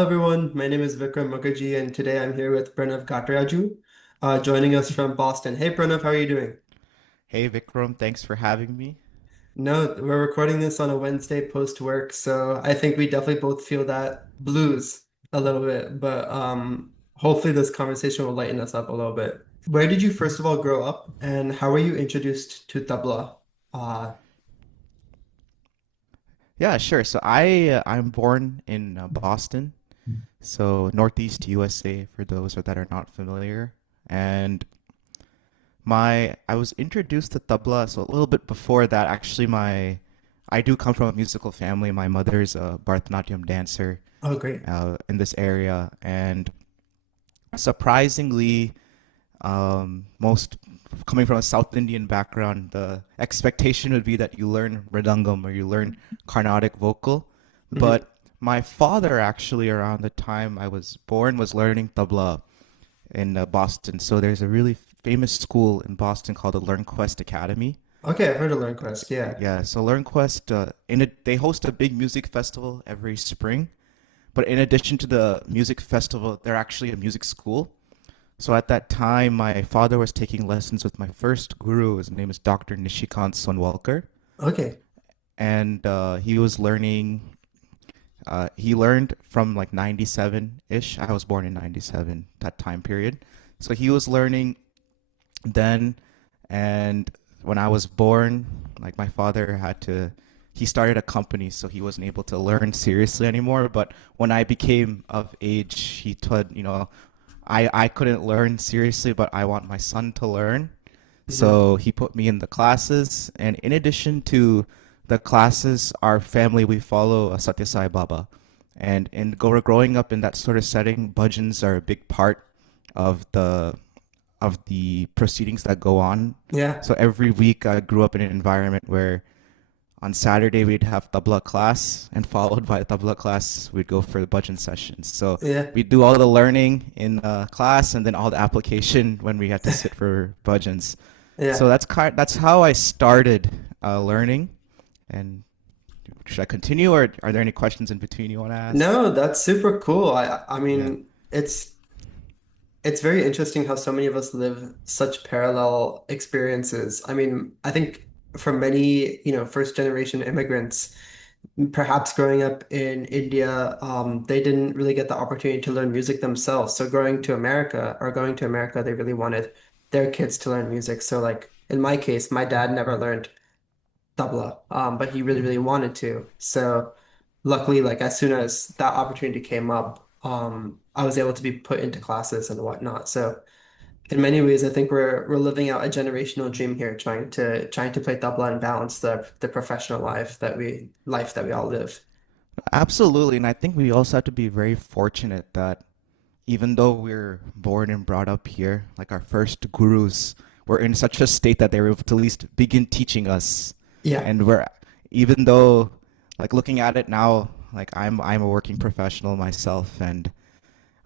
Everyone, my name is Vikram Mukherjee, and today I'm here with Pranav Ghataraju, joining us from Boston. Hey, Pranav, how are you doing? Hey Vikram, thanks for having me. No, we're recording this on a Wednesday post work, so I think we definitely both feel that blues a little bit, but hopefully this conversation will lighten us up a little bit. Where did you first of all grow up, and how were you introduced to tabla? Uh, Yeah, sure. I'm born in Boston, so Northeast USA for those that are not familiar. And my I was introduced to tabla so a little bit before that. Actually, my I do come from a musical family. My mother's a Bharatanatyam dancer oh, great. in this area, and surprisingly, most coming from a South Indian background, the expectation would be that you learn mridangam or you learn Carnatic vocal. Mhm. But my father actually, around the time I was born, was learning tabla in Boston. So there's a really famous school in Boston called the LearnQuest Academy. Okay, I've heard of LearnQuest, yeah. Yeah, so LearnQuest, they host a big music festival every spring. But in addition to the music festival, they're actually a music school. So at that time, my father was taking lessons with my first guru. His name is Dr. Nishikant Sonwalkar, Okay. and he was learning. He learned from like 97 ish. I was born in 97, that time period. So he was learning then, and when I was born, like my father had to. He started a company, so he wasn't able to learn seriously anymore. But when I became of age, he told, I couldn't learn seriously, but I want my son to learn. Mhm. So he put me in the classes. And in addition to the classes, our family, we follow Satya Sai Baba. And growing up in that sort of setting, bhajans are a big part of the proceedings that go on. Yeah. So every week I grew up in an environment where on Saturday we'd have tabla class, and followed by tabla class we'd go for the bhajan sessions. So Yeah. we'd do all the learning in class and then all the application when we had to sit for bhajans. So Yeah. that's how I started learning. And should I continue, or are there any questions in between you want to ask? No, that's super cool. I Yeah. mean, it's very interesting how so many of us live such parallel experiences. I mean, I think for many, first generation immigrants, perhaps growing up in India, they didn't really get the opportunity to learn music themselves. So going to America, they really wanted their kids to learn music. So like in my case, my dad never learned tabla, but he really, really wanted to. So luckily, like as soon as that opportunity came up, I was able to be put into classes and whatnot. So in many ways, I think we're living out a generational dream here, trying to play tabla and balance the professional life that we all live. Absolutely. And I think we also have to be very fortunate that even though we're born and brought up here, like our first gurus were in such a state that they were able to at least begin teaching us. Yeah, And we're even though like looking at it now, like I'm a working professional myself, and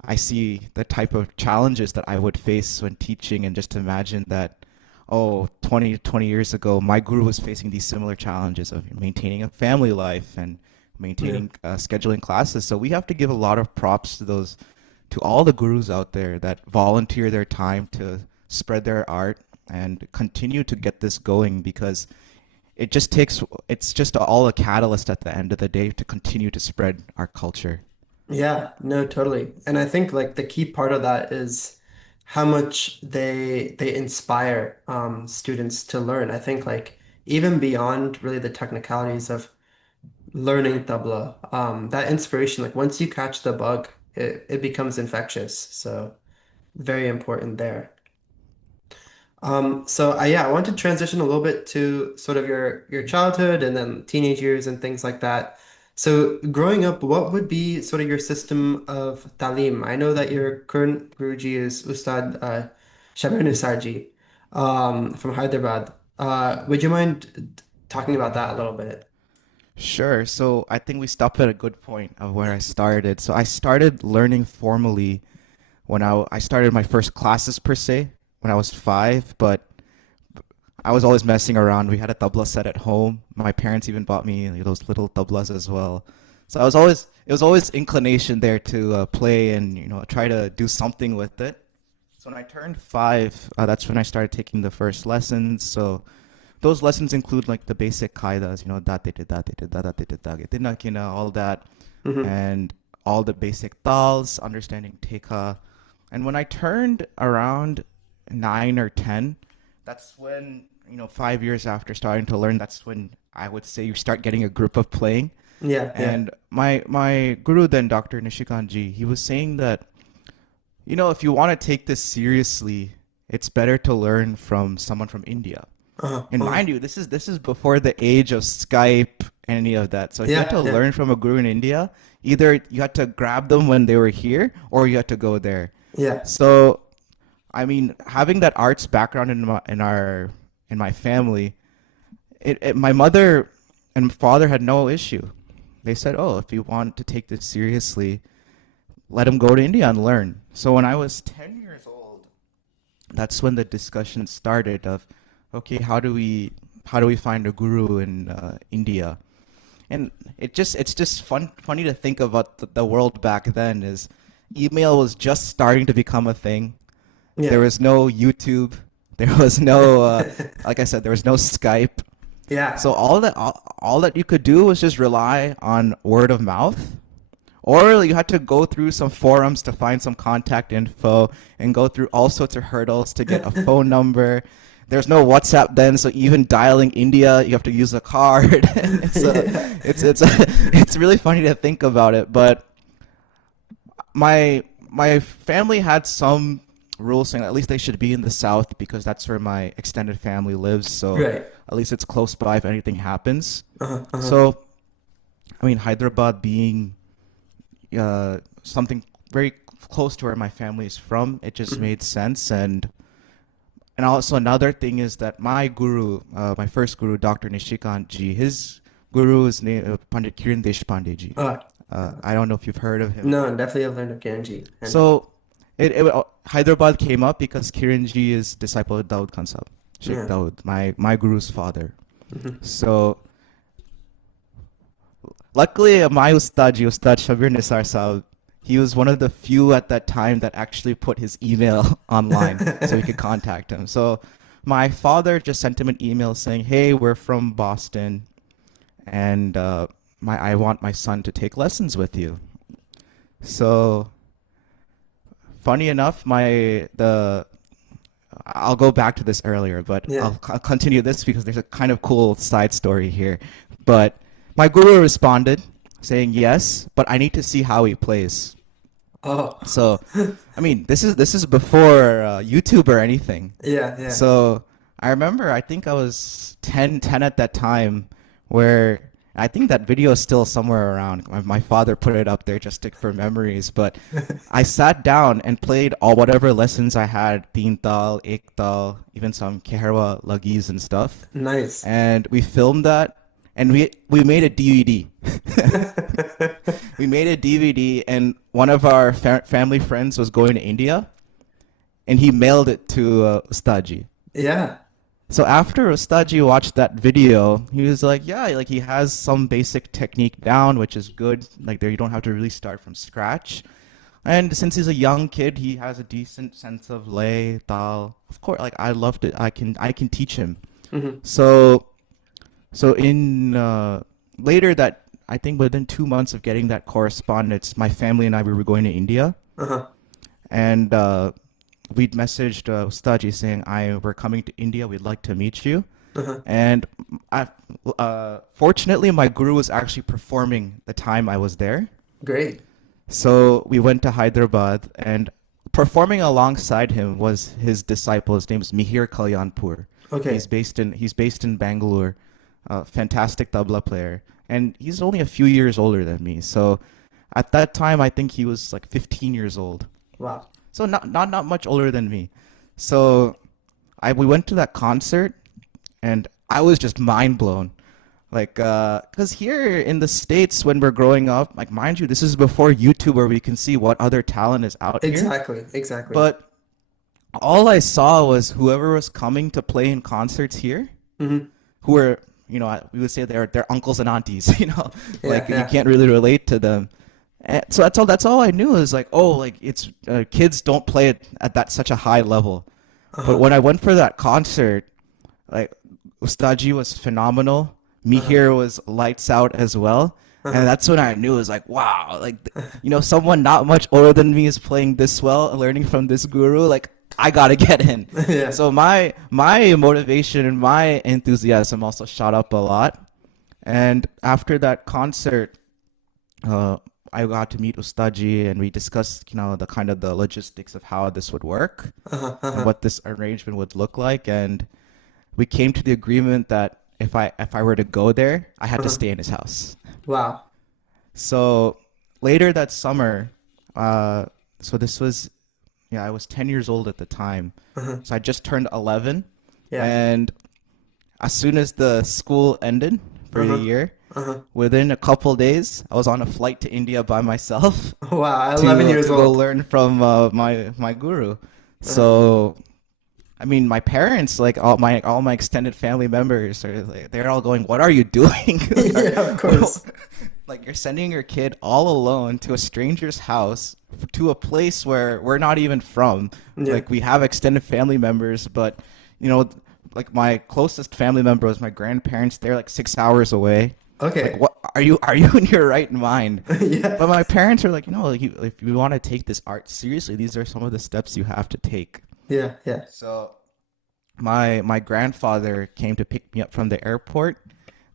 I see the type of challenges that I would face when teaching, and just imagine that, oh, 20 years ago, my guru was facing these similar challenges of maintaining a family life and yeah, maintaining scheduling classes. So we have to give a lot of props to all the gurus out there that volunteer their time to spread their art and continue to get this going, because it's just all a catalyst at the end of the day to continue to spread our culture. yeah. No, totally. And I think like the key part of that is how much they inspire students to learn. I think like even beyond really the technicalities of learning tabla, that inspiration, like once you catch the bug, it becomes infectious. So very important there. Yeah, I want to transition a little bit to sort of your childhood and then teenage years and things like that. So growing up, what would be sort of your system of Taalim? I know that your current Guruji is Ustad Shabir Nissarji from Hyderabad. Would you mind talking about that a little bit? Sure. So I think we stopped at a good point of where I started. So I started learning formally when I started my first classes per se when I was 5, but I was always messing around. We had a tabla set at home. My parents even bought me those little tablas as well. So I was always it was always inclination there to play and try to do something with it. So when I turned 5, that's when I started taking the first lessons. So those lessons include like the basic kaidas, that they did that, they did that, they did that, they did not, all that, Hmm. and all the basic tals, understanding teka. And when I turned around 9 or 10, that's when 5 years after starting to learn, that's when I would say you start getting a group of playing. Yeah, yeah. And my guru then, Dr. Nishikanji, he was saying that if you want to take this seriously, it's better to learn from someone from India. Uh-huh, And uh-huh. mind you, this is before the age of Skype and any of that. So if you had Yeah, to yeah, learn from a guru in India, either you had to grab them when they were here or you had to go there. yeah. So I mean, having that arts background in my family, my mother and father had no issue. They said, "Oh, if you want to take this seriously, let him go to India and learn." So when I was 10 years old, that's when the discussion started of, okay, how do we find a guru in India? And it's just funny to think about the world back then. Is email was just starting to become a thing. There Yeah. was no YouTube. There was no like I said, there was no Skype. Yeah. So all that you could do was just rely on word of mouth, or you had to go through some forums to find some contact info and go through all sorts of hurdles to get a phone number. There's no WhatsApp then, so even dialing India, you have to use a card. Yeah. It's really funny to think about it. But my family had some rules saying at least they should be in the south because that's where my extended family lives. So Right. at least it's close by if anything happens. Uh-huh, uh-huh. So I mean, Hyderabad being something very close to where my family is from, it just Mhm. made sense. And also another thing is that my guru, my first guru, Dr. Nishikant ji, his guru is named Pandit Kiran Deshpande ji. Uh, I don't know if you've heard of him. no, definitely I've learned of Ganji. And So Hyderabad came up because Kiran ji is disciple of Dawood Khan Sahib, Sheikh yeah. Dawood, my guru's father. Hmm. So luckily, my Ustad Shabir Nissar Sahib, he was one of the few at that time that actually put his email online so we could contact him. So my father just sent him an email saying, "Hey, we're from Boston, and I want my son to take lessons with you." So funny enough, I'll go back to this earlier, but Yeah. I'll continue this because there's a kind of cool side story here. But my guru responded saying yes, but I need to see how he plays. Oh. So, I mean, this is before YouTube or anything. Yeah, yeah. So I remember, I think I was 10 at that time, where I think that video is still somewhere around. My father put it up there just for memories. But I sat down and played all whatever lessons I had, Teen Tal, Ek Tal, even some Keharwa Lagis and stuff. Nice. And we filmed that, and we made a DVD. We made a DVD, and one of our family friends was going to India, and he mailed it to Ustadji. Yeah. So after Ustadji watched that video, he was like, "Yeah, like he has some basic technique down, which is good. Like there, you don't have to really start from scratch. And since he's a young kid, he has a decent sense of lay, tal. Of course, like I loved it. I can teach him." Hmm. So in later that I think within 2 months of getting that correspondence, my family and I we were going to India, Uh-huh. and we'd messaged Ustadji saying, we're coming to India. We'd like to meet you." Uh-huh. And fortunately, my guru was actually performing the time I was there. Great. So we went to Hyderabad, and performing alongside him was his disciple. His name is Mihir Kalyanpur. Okay. He's based in Bangalore. Fantastic tabla player, and he's only a few years older than me. So at that time, I think he was like 15 years old. Wow. So not much older than me. So we went to that concert, and I was just mind blown. Like, because here in the States, when we're growing up, like, mind you, this is before YouTube where we can see what other talent is out here. Exactly. Exactly. But all I saw was whoever was coming to play in concerts here, Hmm. who were we would say they're uncles and aunties, Yeah, like you yeah. can't really relate to them. And so that's all I knew is like, oh, like it's kids don't play it at that such a high level. But Uh-huh. when I went for that concert, like Ustadji was phenomenal. Uh-huh. Mihir was lights out as well. And Uh-huh. that's when I knew it was like, wow, like, someone not much older than me is playing this well, learning from this guru. Like, I gotta get in. Yeah. So my motivation and my enthusiasm also shot up a lot. And after that concert, uh, I got to meet Ustadji and we discussed, the kind of the logistics of how this would work Uh-huh. and Uh-huh. what this arrangement would look like. And we came to the agreement that if I were to go there, I had to Uh-huh. stay in his house. Wow. So later that summer, uh, so this was, yeah, I was 10 years old at the time. Uh-huh. So I just turned 11. Yeah. And as soon as the school ended for the Uh-huh. year, Uh-huh. within a couple days, I was on a flight to India by myself Wow, 11 to years to go old. learn from my guru. Uh-huh. So I mean, my parents, like all my extended family members, are like, they're all going, "What are you doing? Yeah, of course. Like you're sending your kid all alone to a stranger's house, to a place where we're not even from. Yeah. Like we have extended family members, but you know, like my closest family member was my grandparents. They're like 6 hours away. Like, Okay. what are you in your right mind?" Yeah. But my parents are like, like if you want to take this art seriously, these are some of the steps you have to take. Yeah. Yeah. So my grandfather came to pick me up from the airport.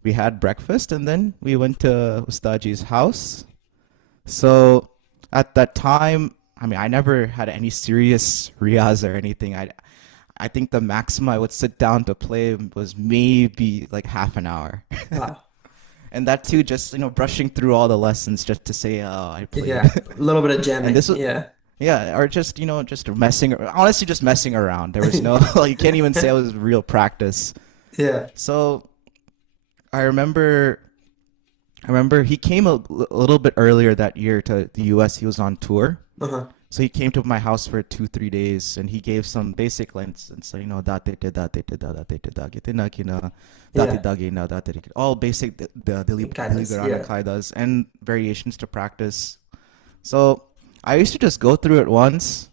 We had breakfast and then we went to Ustaji's house. So at that time, I mean, I never had any serious riyaaz or anything. I think the maximum I would sit down to play was maybe like half an hour. Wow. And that too, just brushing through all the lessons just to say, oh, I played. Yeah. A little bit of And jamming. this was, Yeah. yeah, or just messing, honestly, just messing around. There was no, like, you can't even say it was real practice. Yeah. So I remember he came a little bit earlier that year to the US. He was on tour. Uh-huh. So he came to my house for 2 3 days and he gave some basic lessons. So, that they did that, they did that, they did that, that they Yeah. dug that they did all basic the Kindness. deliberana Yeah. kaidas and variations to practice. So I used to just go through it once,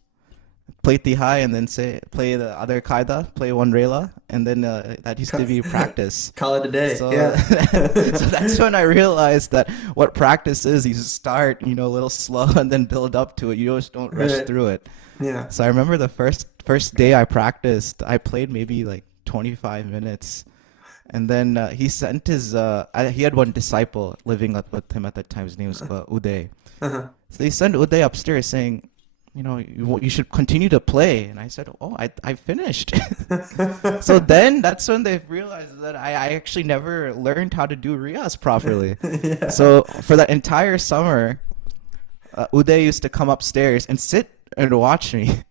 play Tihai, and then say play the other kaida, play one rela, and then that used to be practice. Call it a day. So, Yeah. so that's when I realized that what practice is. You start, a little slow, and then build up to it. You just don't rush Right. through it. Yeah. So I remember the first day I practiced, I played maybe like 25 minutes, and then he sent his. He had one disciple living up with him at that time. His name was Uday. Uh-huh. So they sent Uday upstairs saying, you should continue to play. And I said, oh, I finished. So then that's when they realized that I actually never learned how to do Riyaz properly. Yeah. So for that entire summer, Uday used to come upstairs and sit and watch me.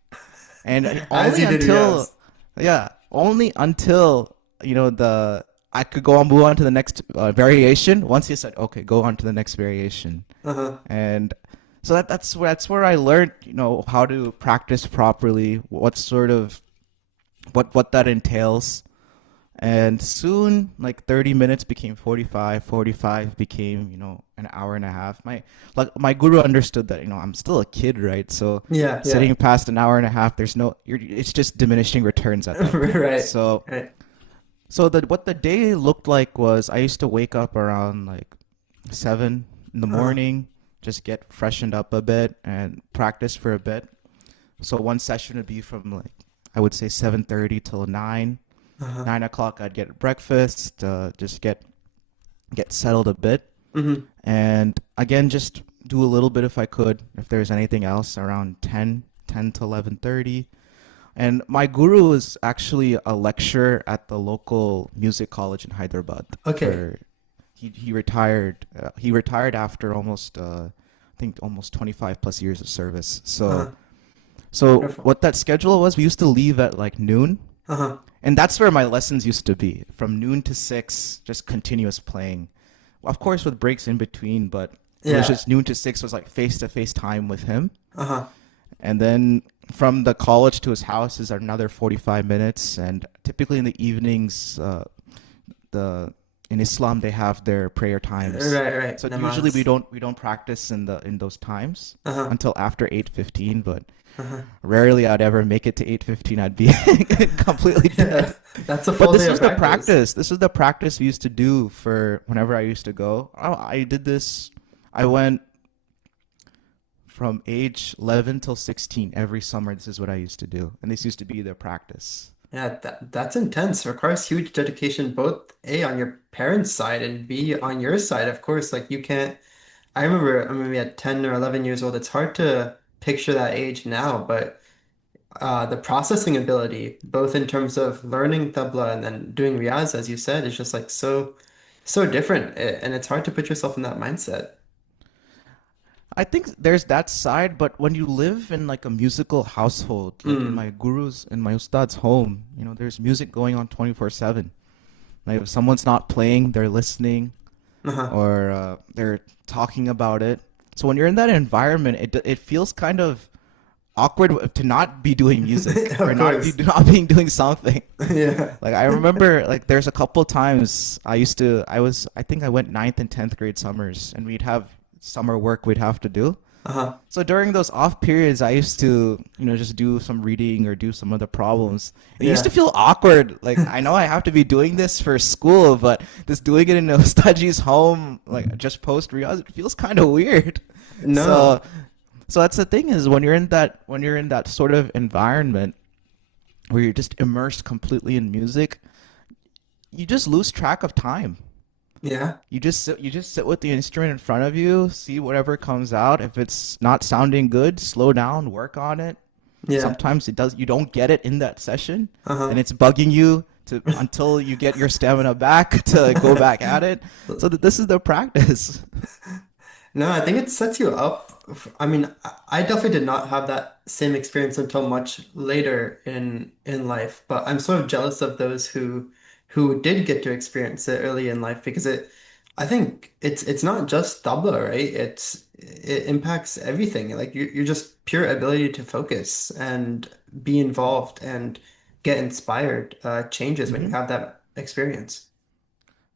And As only you did, until, yes. yeah, only until, I could go on, move on to the next variation. Once he said, okay, go on to the next variation. Uh-huh. And so that's where I learned, how to practice properly, what sort of what that entails. And soon, like 30 minutes became 45, 45 became, an hour and a half. My guru understood that, I'm still a kid, right? So Yeah. Yeah. sitting past an hour and a half, it's just diminishing returns at that point. Right. So Right. what the day looked like was I used to wake up around like 7 in the Uh-huh. morning, just get freshened up a bit and practice for a bit. So one session would be from like I would say 7:30 till 9. Uh-huh. 9 o'clock I'd get breakfast, just get settled a bit, Mm-hmm. and again just do a little bit if I could. If there's anything else around 10 to 11:30. And my guru was actually a lecturer at the local music college in Hyderabad. Okay. He retired. He retired after almost I think almost 25 plus years of service. Uh-huh. So Wonderful. what that schedule was, we used to leave at like noon, Uh-huh. and that's where my lessons used to be, from noon to 6, just continuous playing. Of course, with breaks in between, but it was Yeah. just noon to 6 was like face to face time with him. Uh-huh. And then from the college to his house is another 45 minutes. And typically in the evenings, the in Islam they have their prayer times. Right, right. So usually Namaz. we don't practice in those times Uh-huh. until after 8:15, but Uh-huh. rarely I'd ever make it to 8:15. I'd be completely Yeah. dead. That's a But full this day of was the practice. practice. This is the practice we used to do for whenever I used to go. I did this. I went from age 11 till 16 every summer. This is what I used to do, and this used to be their practice. Yeah, that's intense. Requires huge dedication, both A, on your parents' side and B, on your side. Of course, like you can't. I remember I'm maybe at 10 or 11 years old. It's hard to picture that age now, but the processing ability, both in terms of learning tabla and then doing riyaaz, as you said, is just like so different. And it's hard to put yourself in that mindset. I think there's that side, but when you live in like a musical household, like Mm. in my ustad's home, there's music going on 24/7. Like if someone's not playing, they're listening Uh-huh. or they're talking about it. So when you're in that environment, it feels kind of awkward to not be doing music or Of course. not being doing something. Yeah. Like I remember, like there's a couple times I think I went ninth and 10th grade summers, and we'd have summer work we'd have to do. Uh-huh. So during those off periods, I used to, just do some reading or do some other problems. It used to Yeah. feel awkward. Like I know I have to be doing this for school, but just doing it in Ustaji's home, like just post Riyadh, it feels kind of weird. No. So, so that's the thing is when you're in that sort of environment where you're just immersed completely in music, you just lose track of time. Yeah. You just sit with the instrument in front of you, see whatever comes out. If it's not sounding good, slow down, work on it. Yeah. Sometimes you don't get it in that session, and Uh-huh. it's bugging you to until you get your stamina back to go back at it. So that this is the practice. No, I think it sets you up. I mean, I definitely did not have that same experience until much later in life, but I'm sort of jealous of those who did get to experience it early in life because I think it's not just tabla, right? It impacts everything. Like you're just pure ability to focus and be involved and get inspired changes when you Hmm. have that experience.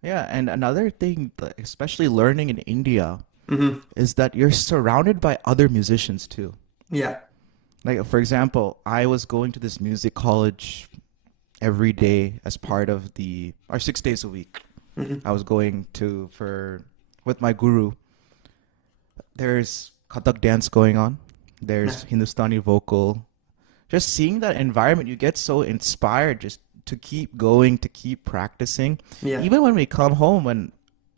Yeah, and another thing, especially learning in India, Hmm. is that you're surrounded by other musicians too. Yeah. Like for example, I was going to this music college every day as part of the or 6 days a week. Hmm. I was going to for with my guru. There's Kathak dance going on. Yeah. There's Hindustani vocal. Just seeing that environment, you get so inspired just to keep going, to keep practicing. Yeah. Even when we come home, when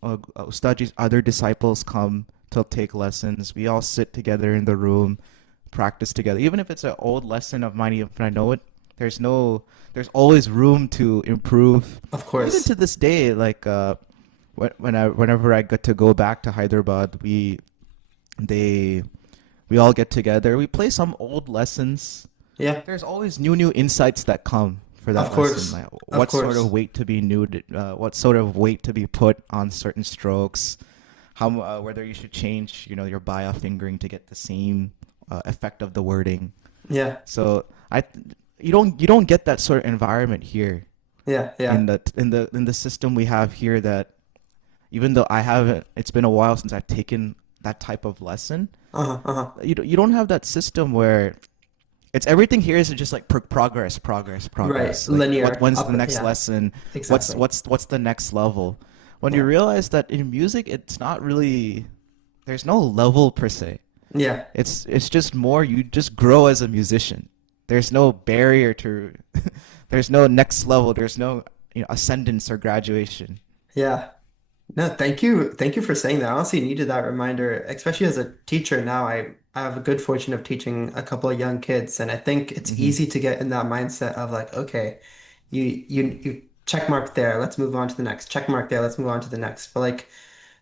Ustaji's other disciples come to take lessons, we all sit together in the room, practice together. Even if it's an old lesson of mine, if I know it, there's always room to improve. Of Even course. to this day, like whenever I get to go back to Hyderabad, they we all get together. We play some old lessons. Yeah. There's always new insights that come for Of that lesson. course. Like Of what sort of course. weight to be what sort of weight to be put on certain strokes, whether you should change, your baya fingering to get the same effect of the wording. Yeah. So I, you don't get that sort of environment here Yeah. Yeah. in the system we have here. That even though I haven't, it's been a while since I've taken that type of lesson. Uh-huh. Uh-huh. You don't have that system where it's everything here is just like Right. progress. Like Linear. when's the Up. next Yeah. lesson? Exactly. What's the next level? When you Yeah. realize that in music, it's not really there's no level per se. Yeah. It's just more you just grow as a musician. There's no barrier to there's no next level. There's no ascendance or graduation. Yeah. No, thank you. Thank you for saying that. I honestly needed that reminder, especially as a teacher now. I have a good fortune of teaching a couple of young kids, and I think it's Hmm. easy to get in that mindset of like, okay, you check mark there, let's move on to the next. Check mark there, let's move on to the next. But like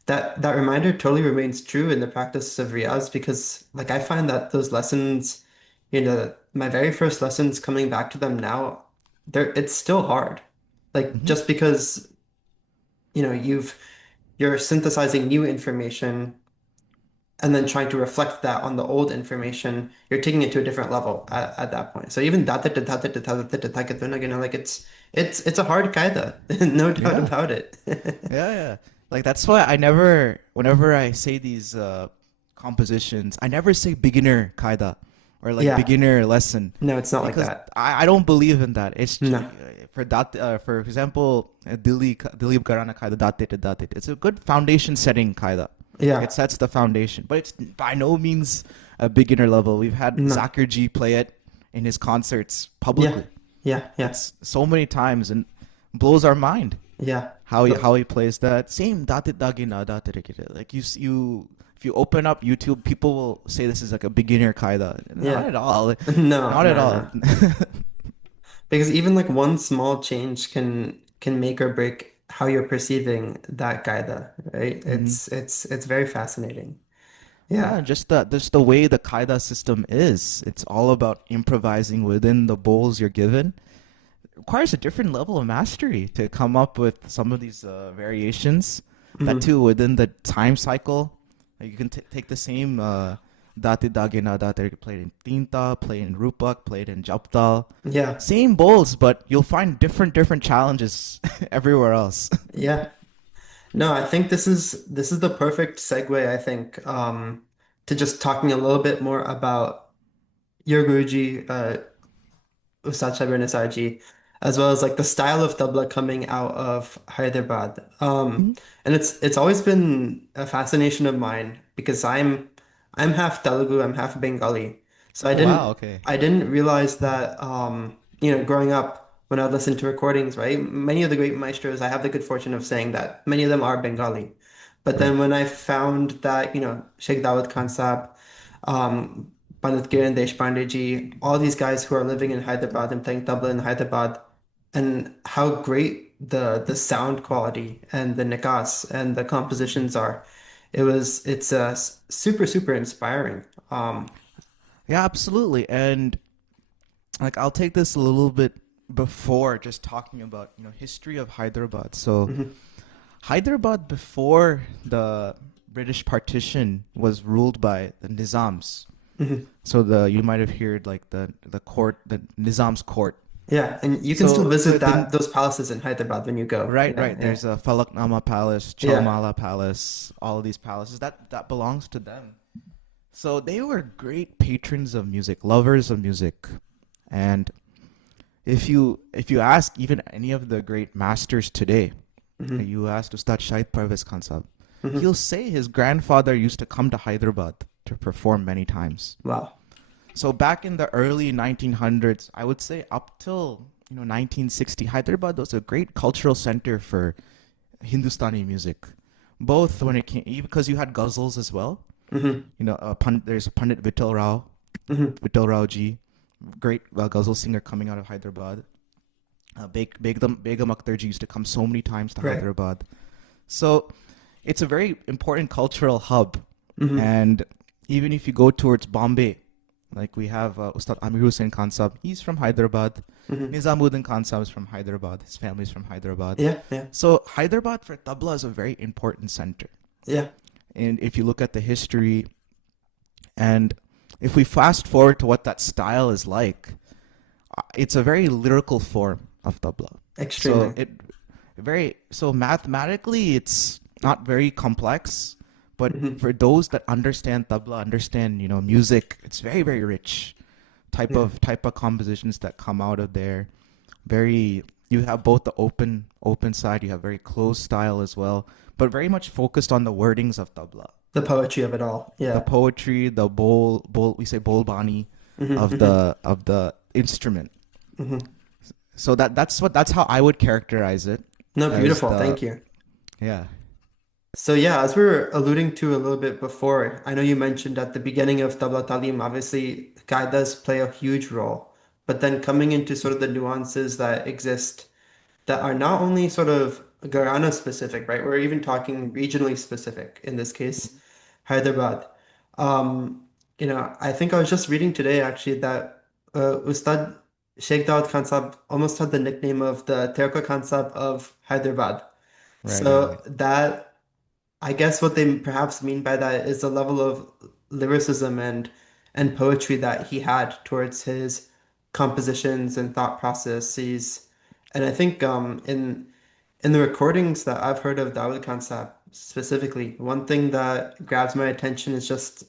that reminder totally remains true in the practice of Riyaz because like I find that those lessons, my very first lessons coming back to them now, it's still hard. Like Hmm. just because, you're synthesizing new information and then trying to reflect that on the old information, you're taking it to a different level at that point. So even like it's a hard qaida, no doubt Yeah. about it. Yeah, yeah. Like that's why I never, whenever I say these compositions, I never say beginner kaida or like Yeah, beginner lesson no, it's not like because that. I don't believe in that. No, For that, for example, Dilip Garana kaida date to date. It's a good foundation setting kaida. It yeah, sets the foundation, but it's by no means a beginner level. We've had no, Zakir G play it in his concerts yeah, publicly. yeah, yeah, It's so many times and blows our mind yeah. how But he plays that same dati dagi na dati rikite. Like you if you open up YouTube, people will say this is like a beginner kaida. Not yeah, at all. no, Not at no, all. no. Because even like one small change can make or break how you're perceiving that qaida, right? Hmm. It's very fascinating. Yeah, Yeah. just the way the kaida system is. It's all about improvising within the bowls you're given. It requires a different level of mastery to come up with some of these variations. That Hmm. too within the time cycle. Like you can take the same dati dagi na dati played in tinta, played in rupak, played in japtal. Yeah. Same bowls, but you'll find different challenges everywhere else. Yeah. No, I think this is the perfect segue, I think, to just talking a little bit more about your Guruji, Ustad Shabir Nissarji, as well as like the style of tabla coming out of Hyderabad. Mhm. And it's always been a fascination of mine because I'm half Telugu, I'm half Bengali. So I Oh wow, didn't okay. I didn't realize that growing up when I listened to recordings, right? Many of the great maestros, I have the good fortune of saying that many of them are Bengali. But Right. then when I found that, Sheikh Dawood Khan Sahab, um, Pandit Kiran Deshpande ji, all these guys who are living in Hyderabad and playing tabla in Hyderabad, and how great the sound quality and the nikas and the compositions are. It's super super inspiring. Yeah, absolutely. And like I'll take this a little bit before just talking about, history of Hyderabad. So Mhm, Hyderabad before the British partition was ruled by the Nizams. mhm. So the you might have heard like the court, the Nizam's court. Yeah, and you can still So visit the those palaces in Hyderabad when you go. right, Yeah, right. yeah, There's a Falaknama Palace, yeah, Chalmala Palace, all of these palaces that belongs to them. So they were great patrons of music, lovers of music. And if you ask even any of the great masters today, hmm you ask Ustad Shahid Parvez Khan Sahab, hmm he'll say his grandfather used to come to Hyderabad to perform many times. Wow. So back in the early 1900s, I would say up till 1960, Hyderabad was a great cultural center for Hindustani music. Both when it came, because you had ghazals as well. hmm There's Pandit Vittal Rao, hmm Vittal Rao ji, great ghazal singer coming out of Hyderabad. Begum Akhtar ji used to come so many times to Right. Hyderabad. So it's a very important cultural hub. hmm And even if you go towards Bombay, like we have Ustad Amir Hussain Khan Sahab, he's from Hyderabad. hmm Nizamuddin Khan Sahab is from Hyderabad. His family's from Hyderabad. Yeah, yeah, So Hyderabad for tabla is a very important center. yeah. And if you look at the history, and if we fast forward to what that style is like, it's a very lyrical form of tabla. So Extremely. mathematically it's not very complex, but Hmm for those that understand tabla, understand music, it's very very rich Yeah. type of compositions that come out of there. Very You have both the open side, you have very closed style as well, but very much focused on the wordings of tabla, The poetry of it all. the Yeah. poetry, the bowl we say bol bani hmm of hmm the instrument. hmm So that's how I would characterize it No, as beautiful. the Thank you. yeah. So yeah, as we were alluding to a little bit before, I know you mentioned at the beginning of Tabla Talim, obviously Guy does play a huge role, but then coming into sort of the nuances that exist that are not only sort of Gharana specific, right? We're even talking regionally specific, in this case, Hyderabad. I think I was just reading today actually that Ustad Sheikh Dawood Khan Sahab almost had the nickname of the Terka Khan Sahab of Hyderabad. Right, right, right. So that I guess what they perhaps mean by that is the level of lyricism and poetry that he had towards his compositions and thought processes. And I think in the recordings that I've heard of Dawood Khan Sahib specifically, one thing that grabs my attention is just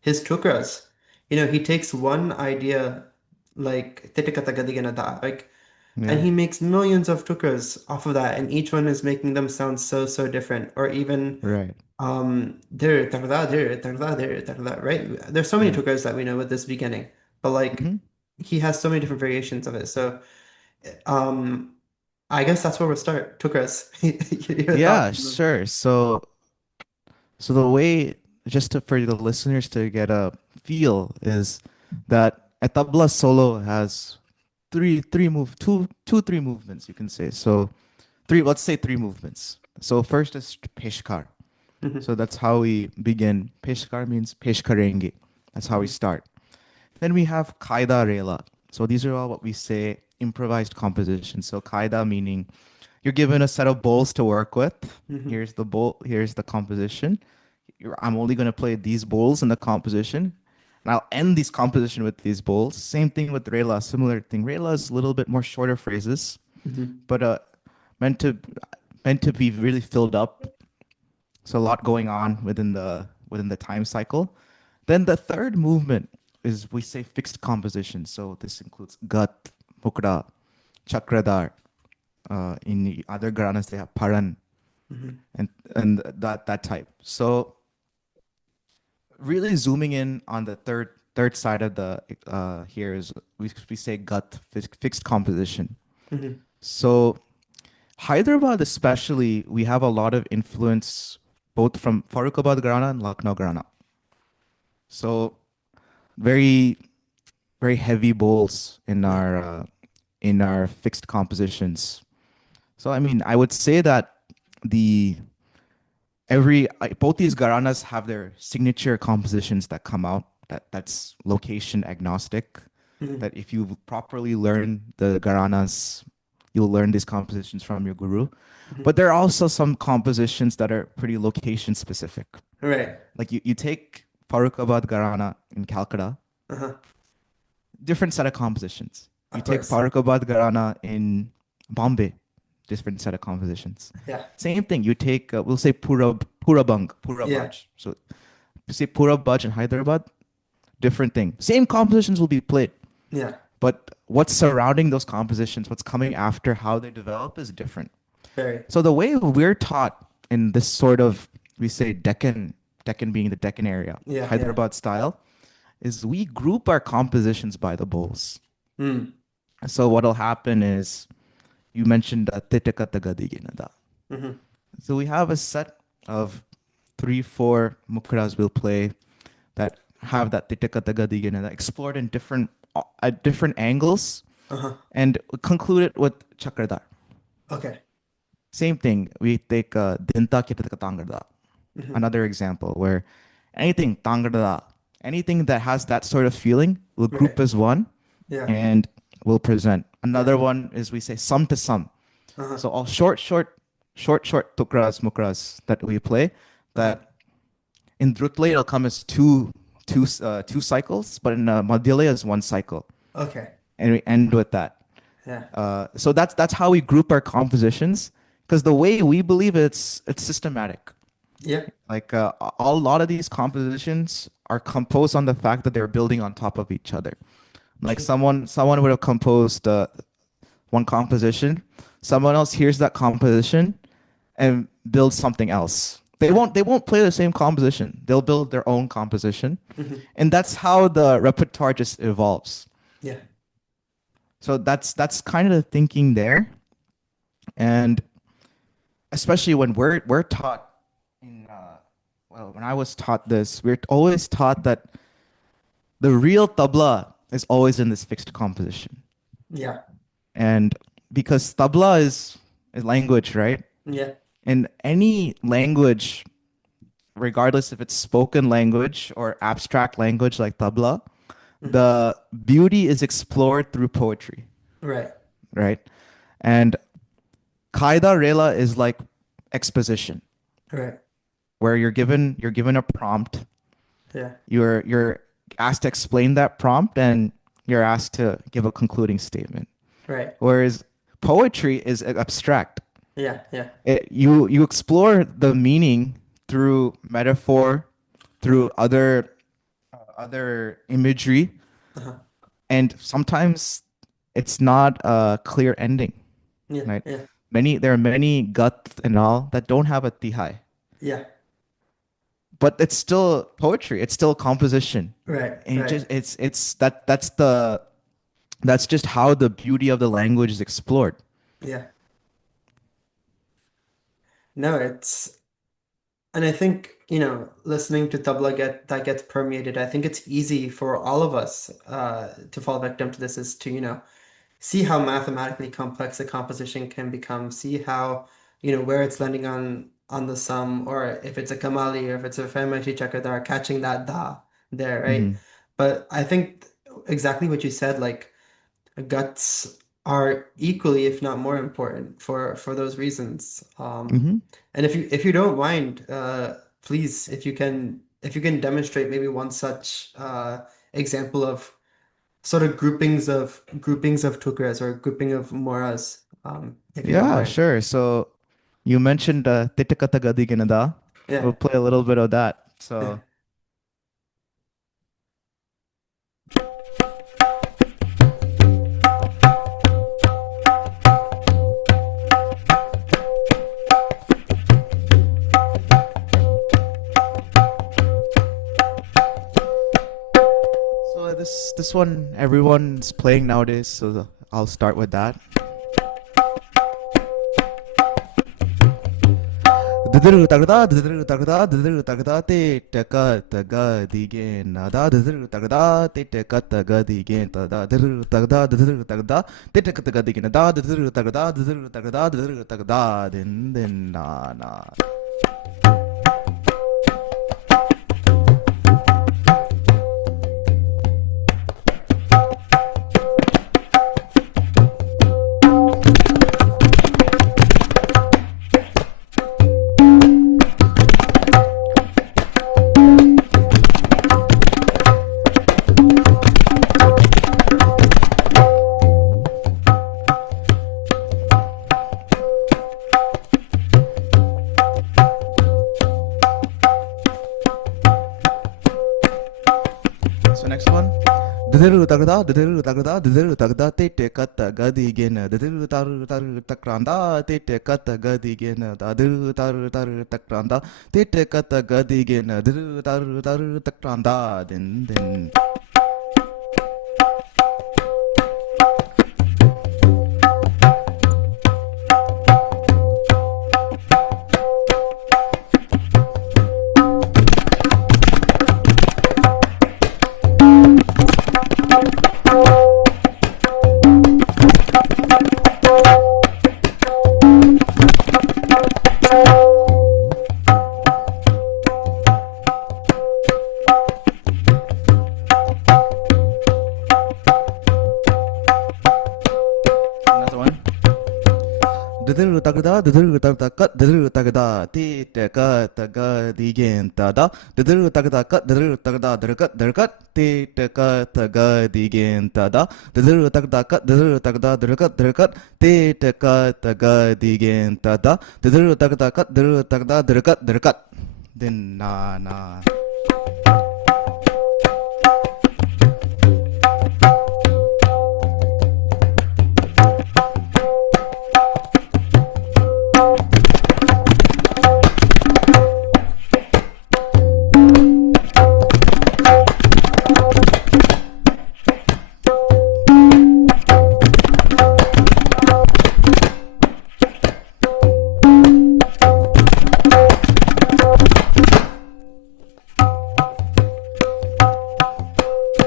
his tukras. You know, he takes one idea like Titikatagadiganada, like, and Yeah. he makes millions of tukras off of that, and each one is making them sound so, so different. Or even Right. right? There's so many Yeah. tukras that we know with this beginning, but like Hmm. he has so many different variations of it. So um I guess that's where we'll start. Tukras. Your thoughts Yeah, on them? sure. So the way, just to, for the listeners to get a feel, is that a tabla solo has three movements, you can say. So three, let's say three movements. So first is peshkar. Mhm, So that's how we begin. Peshkar means peshkarenge. That's how we mhm, start. Then we have kaida rela. So these are all what we say improvised composition. So kaida meaning you're given a set of bowls to work with. mhm, Here's the bowl, here's the composition. I'm only going to play these bowls in the composition. And I'll end this composition with these bowls. Same thing with rela, similar thing. Rela is a little bit more shorter phrases, mhm, but meant to meant to be really filled up. So a lot going on within the time cycle. Then the third movement is we say fixed composition. So this includes gat, mukra, chakradar. In the other gharanas they have paran mhm, and that type. So really zooming in on the third side of the here is we say gut fixed composition. mhm, So Hyderabad especially, we have a lot of influence both from Farrukhabad Gharana and Lucknow Gharana. So very very heavy bowls mhm. in our fixed compositions. So I mean, I would say that the both these Gharanas have their signature compositions that come out that's location agnostic. Mhm, That if you properly learn the Gharanas, you'll learn these compositions from your guru. mhm. But there are also some compositions that are pretty location specific. Right. Like you take Farrukhabad Gharana in Calcutta, Uh-huh. different set of compositions. You Of take course. Farrukhabad Gharana in Bombay, different set of compositions. Yeah. Same thing. You take, we'll say Yeah. Purabaj. So you say Purabaj in Hyderabad, different thing. Same compositions will be played, Yeah. but what's surrounding those compositions, what's coming after, how they develop is different. Very. So the way we're taught in this sort of, we say Deccan being the Deccan area, Yeah. Yeah. Hyderabad style, is we group our compositions by the bowls. Mm. So what'll happen is you mentioned Titakatagadiginada. Mm-hmm. So we have a set of three, four mukras we'll play that have that Titakatagadiginada explored in different at different angles Uh-huh. and conclude it with Chakradar. Okay. Same thing. We take Dinta Kitakatangarda, Mm-hmm. another example where anything Tangarda, anything that has that sort of feeling, we'll Right. group as one Yeah. and we'll present. Yeah. Another one is we say sum to sum. Uh-huh. So all short tukras, mukras that we play Uh-huh. that in Drutle it'll come as two cycles, but in Madhya is one cycle. Okay. And we end with that. Yeah. So that's how we group our compositions because the way we believe it's systematic. Yeah. Like a lot of these compositions are composed on the fact that they're building on top of each other. Like True. someone would have composed one composition, someone else hears that composition and builds something else. Yeah. They won't play the same composition. They'll build their own composition, Mm-hmm. and that's how the repertoire just evolves. Yeah. So that's kind of the thinking there, and especially when we're taught in well, when I was taught this, we're always taught that the real tabla is always in this fixed composition, Yeah. and because tabla is language, right? Yeah. In any language, regardless if it's spoken language or abstract language like tabla, Mm-hmm. the beauty is explored through poetry, Right. right? And Qaida Rela is like exposition. Right. where you're given a prompt. Yeah. You're asked to explain that prompt, and you're asked to give a concluding statement. Right. Whereas poetry is abstract. Yeah. Yeah. You explore the meaning through metaphor, through other imagery, Uh-huh. and sometimes it's not a clear ending, Yeah. right? Yeah. There are many guts and all that don't have a tihai, Yeah. but it's still poetry. It's still composition, Right. and Right. that's just how the beauty of the language is explored. Yeah. No, and I think, listening to tabla that gets permeated, I think it's easy for all of us to fall victim to this is to, see how mathematically complex a composition can become, see how, where it's landing on the sum, or if it's a kamali or if it's a family chakradar, catching that da there, right? Hmm. But I think exactly what you said, like guts are equally, if not more important for those reasons. Hmm. And if you don't mind, please, if you can demonstrate maybe one such example of sort of groupings of tukras or grouping of moras, if you don't Yeah, mind. sure. So you mentioned Titakata Gadiginada. We'll Yeah, play a little bit of that. yeah. So this one everyone's playing nowadays, so I'll start with that. Didiru tagada, didiru tagada, didiru tagada, te taka taga digen da, didiru tagada, te taka taga digen da, didiru tagada, didiru tagada, te taka taga digen da, didiru tagada, didiru tagada, didiru tagada, din na na. So next one. Didiru tagada, didiru tagada, didiru tagada, te te kata gadi gena, didiru taru taru takranda, te te kata gadi gena, didiru taru taru takranda, te te kata gadi gena, didiru taru taru takranda, din. Another one. Didiru tagada, didiru tagada, kat, didiru tagada, ti te ka taga digen tada, didiru tagada, kat, didiru tagada, dirkat, dirkat, ti te ka taga digen tada, didiru tagada, kat, didiru tagada, dirkat, dirkat, ti te ka taga digen tada, didiru tagada, kat, didiru tagada, dirkat, dirkat. Din na.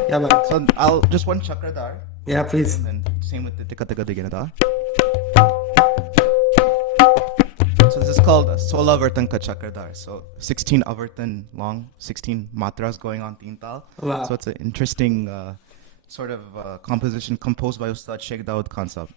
Yeah, man. So I'll just one chakradar, Yeah, please. and then same with the tikataga diganada. So this is called Sola Vartanka Chakradar. So 16 avartan long, 16 matras going on Tintal. So Wow. it's an interesting sort of composition composed by Ustad Sheikh Dawood concept.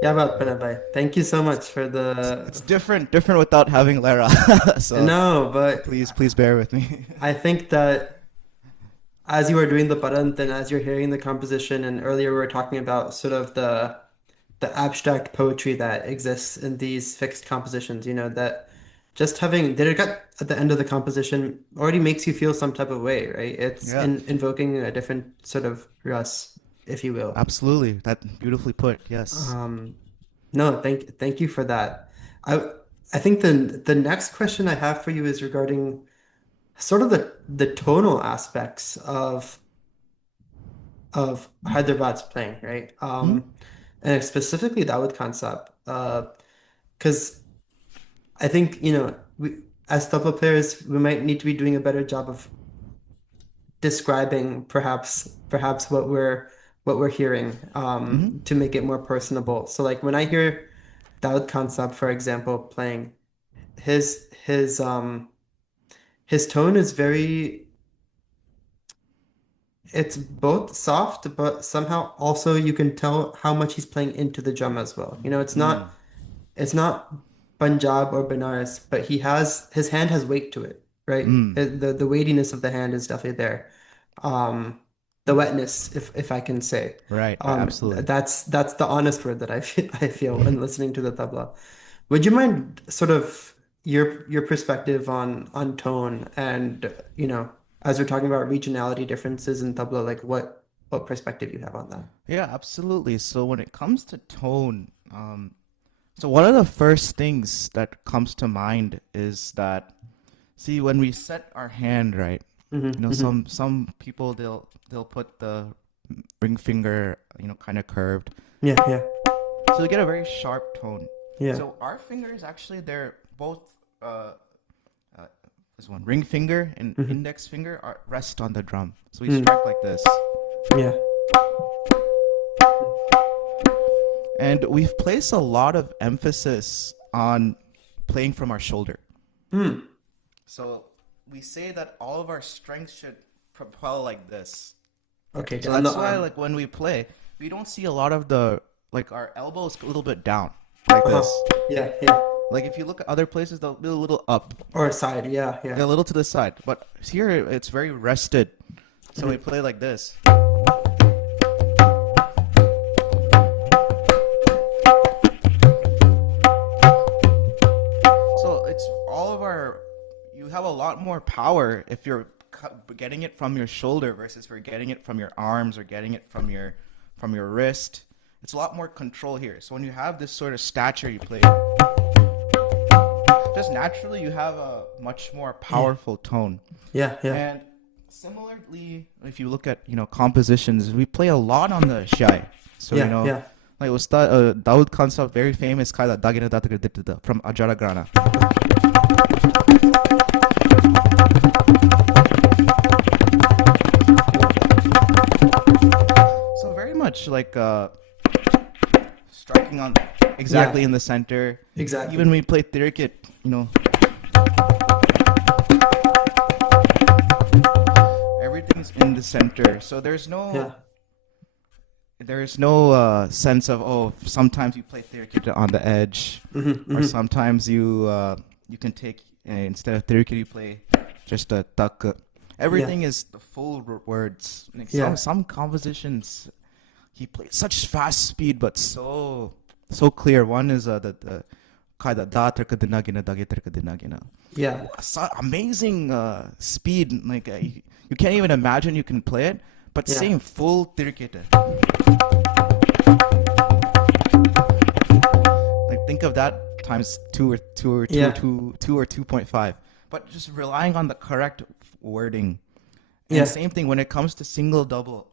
Yeah, about Pranav bhai. Thank you so much for It's the. different without having Lara. So No, but please bear with me. I think that as you were doing the parant and as you're hearing the composition, and earlier we were talking about sort of the abstract poetry that exists in these fixed compositions, that just having dirigat at the end of the composition already makes you feel some type of way, right? It's Yeah, invoking a different sort of ras, if you will. absolutely. That beautifully put. Yes. Um, no, thank you for that. I I think the next question I have for you is regarding sort of the tonal aspects of Hyderabad's playing, right? Hmm? And specifically Dawood concept. Because I think, we as tabla players, we might need to be doing a better job of describing perhaps what we're hearing Hmm? to make it more personable. So like when I hear Dawood concept, for example, playing, his tone is very it's both soft, but somehow also you can tell how much he's playing into the drum as well. It's Mm. not Punjab or Benares, but his hand has weight to it, right? Mm. The weightiness of the hand is definitely there. Um, the wetness, if I can say. Right, right, absolutely. That's the honest word that I feel when listening to the tabla. Would you mind sort of your perspective on tone and as we're talking about regionality differences in tabla, like what perspective you have on that? Yeah, absolutely. So when it comes to tone, so one of the first things that comes to mind is that, see, when we set our hand right, Hmm. some people they'll put the ring finger, kind of curved, Yeah, yeah, so you get a very sharp tone. yeah. So our fingers actually they're both uh, uh this one ring finger and Hmm. index finger are rest on the drum. So we Mm, strike like this. yeah. And we've placed a lot of emphasis on playing from our shoulder. Mm. So we say that all of our strength should propel like this. Okay, So on the that's why, arm. like, when we play, we don't see a lot of like, our elbows a little bit down, like Uh-huh. this. Yeah, yeah. Like, if you look at other places, they'll be a little up, Or side, yeah, yeah. a little to the side. But here, it's very rested. So we Hmm. play like this. So it's all of our. You have a lot more power if you're getting it from your shoulder versus if you're getting it from your arms or getting it from your wrist. It's a lot more control here. So when you have this sort of stature, you play just naturally. You have a much more Yeah, powerful tone. yeah, yeah. And similarly, if you look at compositions, we play a lot on the shy. So Yeah, yeah. like Ustad Dawood Khan's very famous kaida Dagina Dataga Dittida from Ajara Grana. So very much like striking on exactly Yeah, in the center. Even exactly. when we play Tirikit, everything's in the center. So Yeah. there's no sense of, oh, sometimes you play Tirikit on the edge, Hmm. or Hmm. sometimes you can take instead of Tirikit you play just a tak. Yeah, Everything is the full words. Like yeah, some compositions he plays such fast speed, but so clear. One is the kaida da terka dinagina dagi terka dinagina. yeah, Amazing speed. Like you can't even imagine you can play it, but yeah, same full tirkita. Like think of that sometimes two or two or two or Yeah. two two or 2.5. But just relying on the correct wording. And Yeah. same thing when it comes to single double.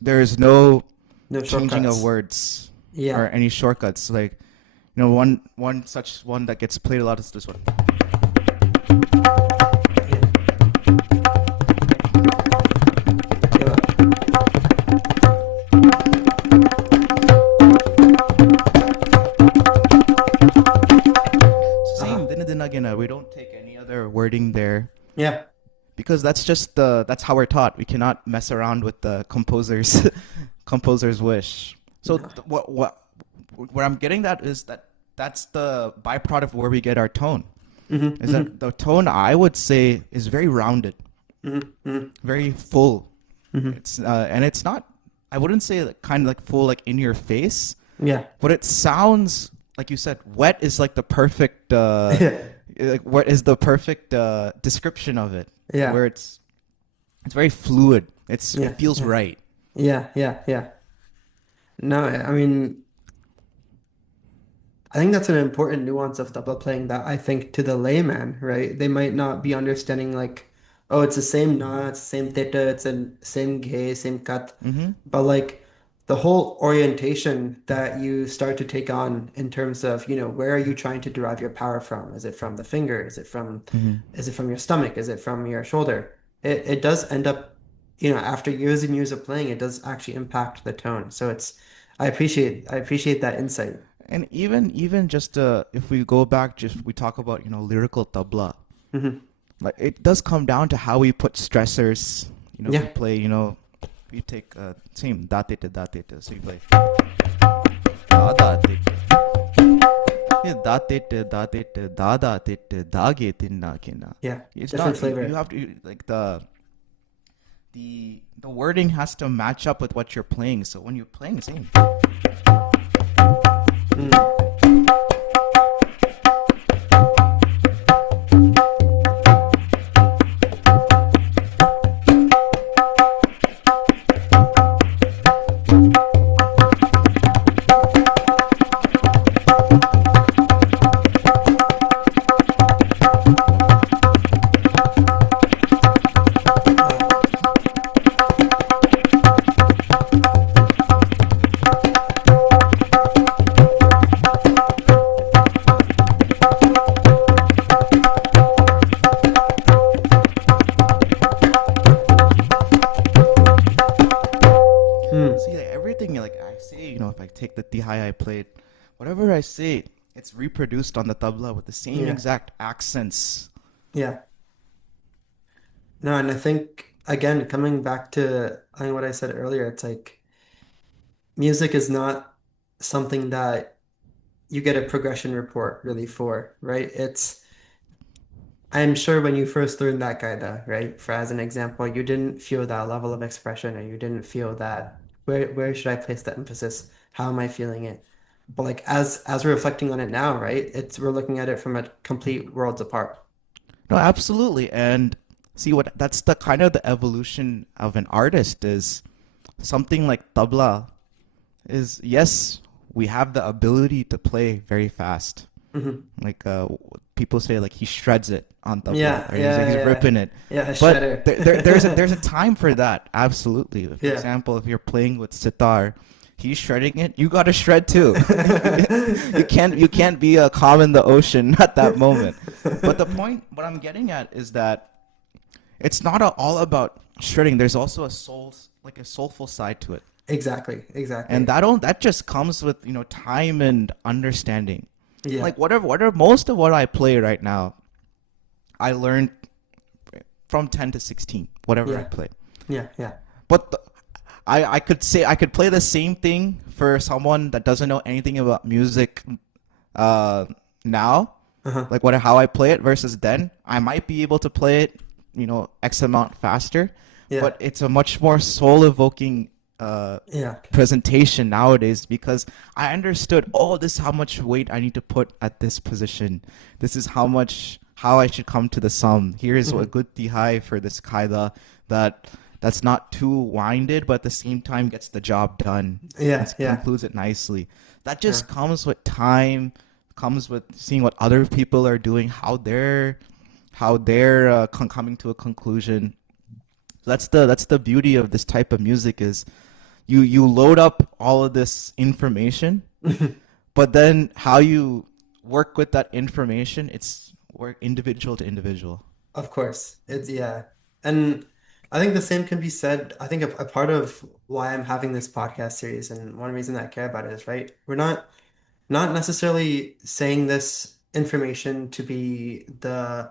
There is no No changing of shortcuts. words or Yeah. any shortcuts. Like, one such one that gets played a lot is this one. Yeah. Yeah. Same. Uh-huh. Then again, we don't take any other wording there Yeah. because that's how we're taught. We cannot mess around with the composer's wish. So No. what I'm getting at is that's the byproduct of where we get our tone. Mm-hmm. Is Mm-hmm. that the tone I would say is very rounded, Mm-hmm. Mm-hmm. very full. Mm-hmm. It's not. I wouldn't say like, kind of like full like in your face, Yeah. but it sounds like you said. Wet is like the perfect. Yeah. Like what is the perfect description of it? Yeah. Where it's very fluid. Yeah. It feels Yeah. right. Yeah. Yeah. Yeah. No, I mean, I think that's an important nuance of tabla playing that I think to the layman, right? They might not be understanding like, oh, it's the same na, it's the same theta, it's the same ge, same kat, Mm-hmm. but like the whole orientation that you start to take on in terms of, where are you trying to derive your power from? Is it from the finger? Mm-hmm. Is it from your stomach? Is it from your shoulder? It does end up, after years and years of playing, it does actually impact the tone. So I appreciate that insight. And even just if we go back, just we talk about lyrical tabla. Hmm. Like it does come down to how we put stressors. We Yeah. play. We take same da te te da te te. So you play da te te. Yeah, da te te da te te da te te da ge tinna kina. Yeah. It's Different not. You flavor. have to like the wording has to match up with what you're playing. So when you're playing, same. Mm. Uh, mm. See, like everything, like I say, if I take the tihai I played, whatever I say, it's reproduced on the tabla with the same Yeah. exact accents. Yeah. No, and I think again, coming back to I think what I said earlier, it's like music is not something that you get a progression report really for, right? I'm sure when you first learned that qaida, right? For as an example, you didn't feel that level of expression or you didn't feel that where should I place the emphasis? How am I feeling it? But like as we're reflecting on it now, right? We're looking at it from a complete worlds apart. No, absolutely. And see what that's the kind of the evolution of an artist is something like tabla is yes, we have the ability to play very fast. Hmm. Like people say like he shreds it on tabla Yeah, or yeah, he's yeah. ripping it. Yeah, a But shredder. there's a time for that. Absolutely. For Yeah. example, if you're playing with sitar, he's shredding it. You got to shred too. You can't be calm in the ocean at that moment. But the point, what I'm getting at is that it's not all about shredding. There's also like a soulful side to it, Exactly, and exactly. that just comes with time and understanding. Yeah. Like whatever most of what I play right now, I learned from 10 to 16. Whatever I Yeah. play. Yeah, yeah. But I could say I could play the same thing for someone that doesn't know anything about music now, Uh-huh. like how I play it versus then. I might be able to play it, X amount faster, Yeah. but it's a much more soul evoking Yeah. presentation nowadays because I understood, oh, this is how much weight I need to put at this position. This is how I should come to the sum. Here is a Hmm. good tihai for this kaida that's not too winded, but at the same time gets the job done. Yeah, It yeah. concludes it nicely. That Yeah. just comes with time, comes with seeing what other people are doing, how they're coming to a conclusion. That's the beauty of this type of music is you load up all of this information, but then how you work with that information, it's work individual to individual. Of course. It's yeah. And I think the same can be said. I think a part of why I'm having this podcast series and one reason that I care about it is, right, we're not necessarily saying this information to be the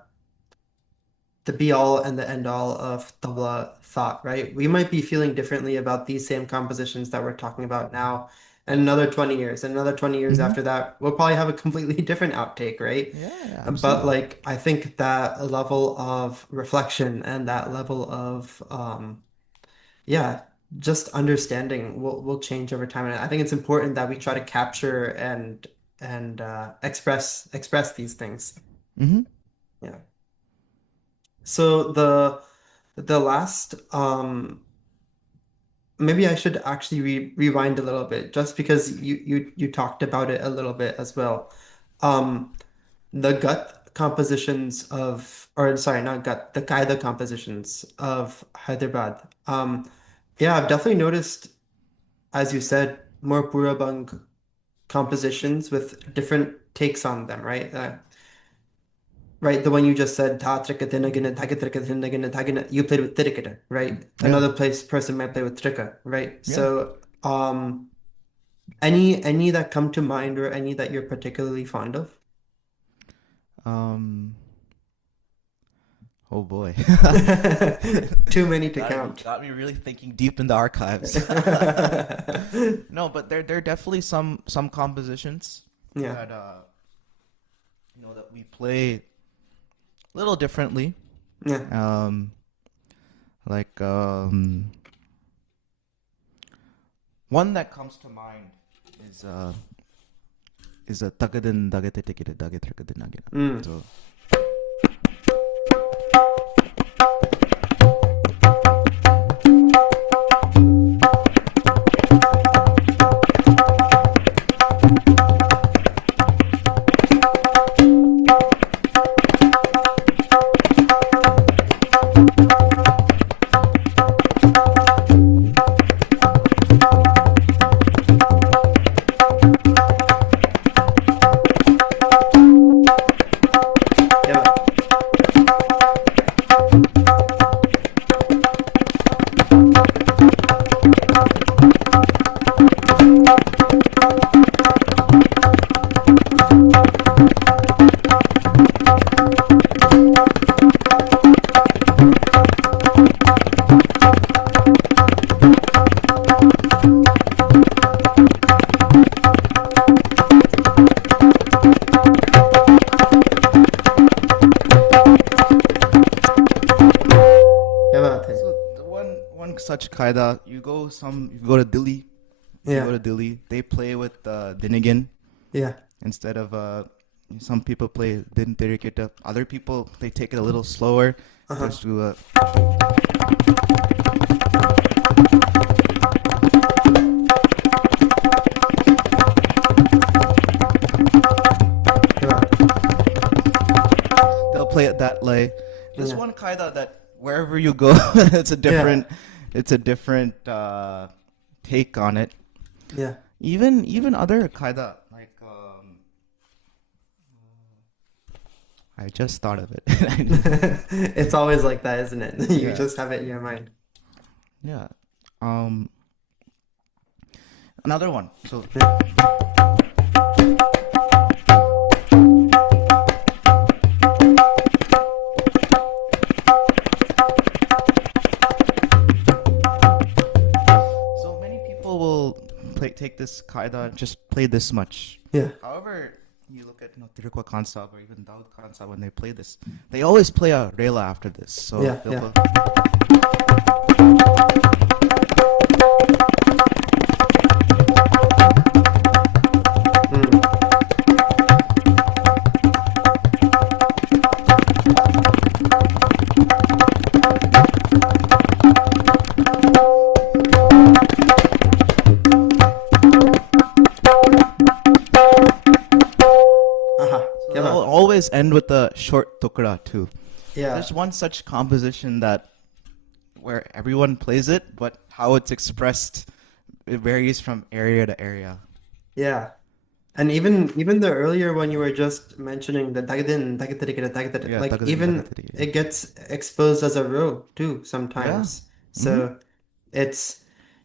be all and the end all of tabla thought, right? We might be feeling differently about these same compositions that we're talking about now, and another 20 years, and another 20 years Mm-hmm. after that, we'll probably have a completely different outtake, right? Yeah, yeah, But absolutely. like, I think that level of reflection and that level of, yeah, just understanding will change over time. And I think it's important that we try to capture and express these things. Mm-hmm. Yeah. So the last maybe I should actually rewind a little bit just because you talked about it a little bit as well. Um the gut compositions of or sorry, not gut, the Qaeda compositions of Hyderabad. Yeah, I've definitely noticed, as you said, more Burabang compositions with different takes on them, right? Right, the one you just said, "Ta trika-tina-gina, taga-trika-tina-gina, tagina," you played with tirikata, right? Yeah, Another person might play with trika, right? yeah. So, any that come to mind or any that you're particularly fond of? Um, oh boy. Too many to Got me, count. got me really thinking deep in the archives. No, but there are definitely some compositions Yeah, that that we play a little differently. yeah. Um, like one that comes to mind is a tagadin dagate tikite dagate trikadin agina. Mm. So Yeah. क्या बात है? so the one such kaida you go to Delhi. If you go Yeah, to Delhi, they play with Dinigan yeah. instead of some people play Din Tirikita. Other people they take it a little slower. Uh-huh. Just do a क्या बात? they'll play it that way. This Yeah, one kaida that wherever you go, it's a yeah, different take on it. yeah. Even other kaida like I just thought of it. It's always like that, isn't it? You Yeah, just have it in your mind. yeah. Um, Another one. So Yeah. so many people will take this kaida and just play this much. Yeah. However, you look at Tirukwa Kansab or even Dawood Kansab when they play this, they always play a rela after this. So Yeah. they'll Yeah. play. Mm. ba, So kya they'll ba. always end with a short tukra too. Yeah, There's one such composition that where everyone plays it, but how it's expressed it varies from area to area. yeah. And even the earlier one you were just mentioning, the dagdin, dagdin, dagdin, Yeah, like tagadin even tagatiri, yeah. it gets exposed as a row too Yeah. sometimes. Mm-hmm. So it's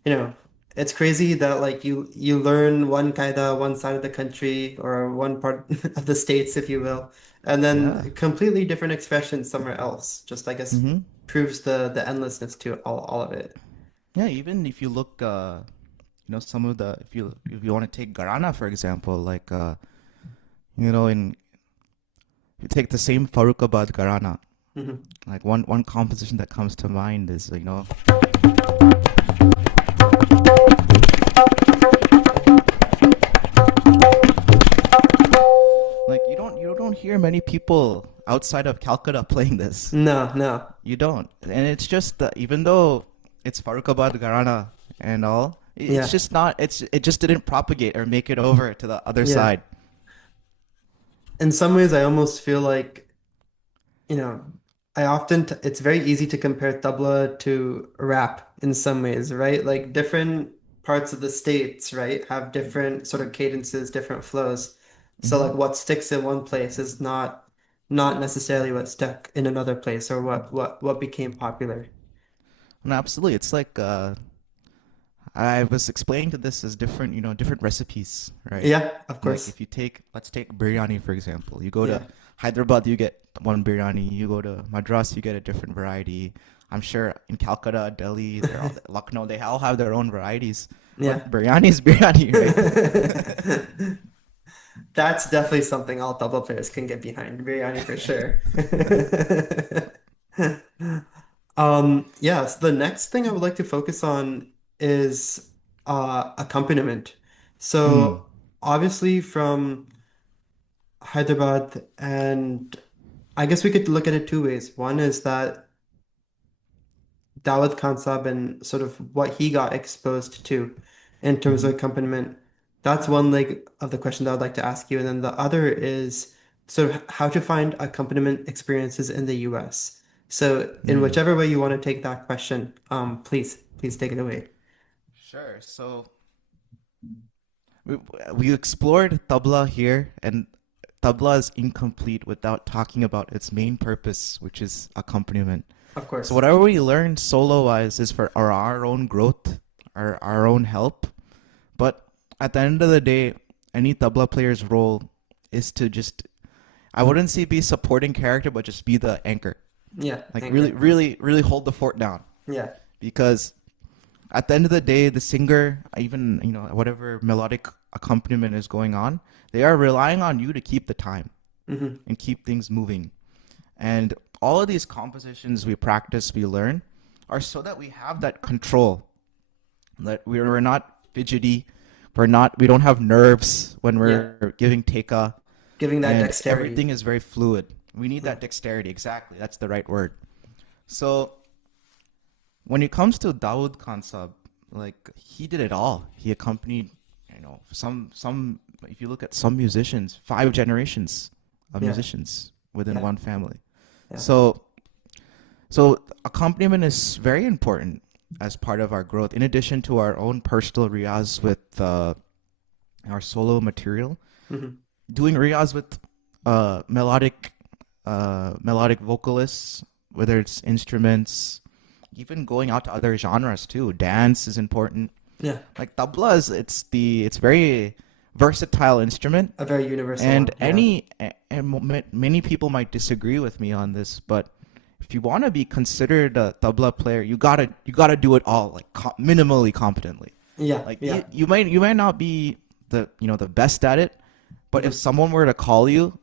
you know it's crazy that like you learn one kaida one side of the country or one part of the states, if you will, and Yeah. then completely different expressions somewhere else. Just I guess Mm-hmm. proves the endlessness to all of it. Yeah, even if you look some of the if you want to take Garana for example, like in you take the same Farrukhabad Garana, Hmm. like one composition that comes to mind is like you don't hear many people outside of Calcutta playing this. No, no. You don't, and it's just that even though it's Farrukhabad Gharana and all, it's Yeah, just not. It just didn't propagate or make it over to the other yeah. side. In some ways, I almost feel like you know, I often t it's very easy to compare tabla to rap in some ways, right? Like different parts of the states, right, have different sort of cadences, different flows. So Hmm. like what sticks in one place is not necessarily what stuck in another place or what became popular. No, absolutely. It's like I was explaining to this as different, different recipes, right? Yeah, of Like course. if you take, let's take biryani for example. You go to Yeah. Hyderabad, you get one biryani. You go to Madras, you get a different variety. I'm sure in Calcutta, Delhi, Lucknow, they all have their own varieties. Yeah. But biryani is biryani, That's definitely something all tabla players can get behind. Biryani for sure. Yeah, so the next thing I would like to focus on is accompaniment. right? So obviously from Hyderabad, and I guess we could look at it two ways. One is that Dawood Khan Sahib and sort of what he got exposed to in terms Mm-hmm. of accompaniment. That's one leg of the question that I'd like to ask you. And then the other is sort of how to find accompaniment experiences in the US. So in Mm. whichever way you want to take that question, please take it away. Sure. So we, we explored tabla here, and tabla is incomplete without talking about its main purpose, which is accompaniment. Of So course. whatever we learn solo wise is for our own growth, our own help. But at the end of the day, any tabla player's role is to just, I wouldn't say be supporting character, but just be the anchor. Yeah, Like really, anchor. really, really hold the fort down. Yeah. Because at the end of the day, the singer, even, whatever melodic accompaniment is going on, they are relying on you to keep the time Hmm. and keep things moving. And all of these compositions we practice, we learn, are so that we have that control. That we're not fidgety, we don't have nerves when Yeah. we're giving teka, Giving that and dexterity. everything is very fluid. We need Yeah. that dexterity. Exactly, that's the right word. So when it comes to Dawood Khansab, like he did it all. He accompanied, some. If you look at some musicians, 5 generations of Yeah. musicians within Yeah. one family. Yeah. So, so accompaniment is very important as part of our growth. In addition to our own personal riyaaz with our solo material, Hmm. doing riyaaz with melodic vocalists, whether it's instruments, even going out to other genres too. Dance is important. Yeah. Like tabla it's very versatile instrument, A very universal and one. Yeah. many people might disagree with me on this, but if you want to be considered a tabla player, you gotta do it all like minimally competently. Yeah. Like Yeah. you might not be the best at it, but if Hmm. someone were to call you,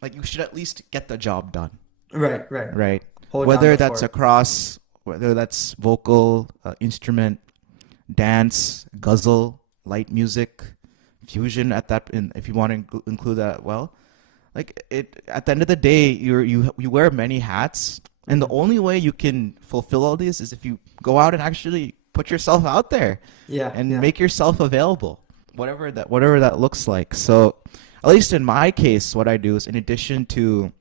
like you should at least get the job done, Right. Right. right? Hold down Whether the that's fort. across, whether that's vocal, instrument, dance, guzzle, light music, fusion if you want to include that, well, like it at the end of the day, you wear many hats, and the Hmm. only way you can fulfill all these is if you go out and actually put yourself out there Yeah. and Yeah. make yourself available. whatever that looks like. So at least in my case, what I do is in addition to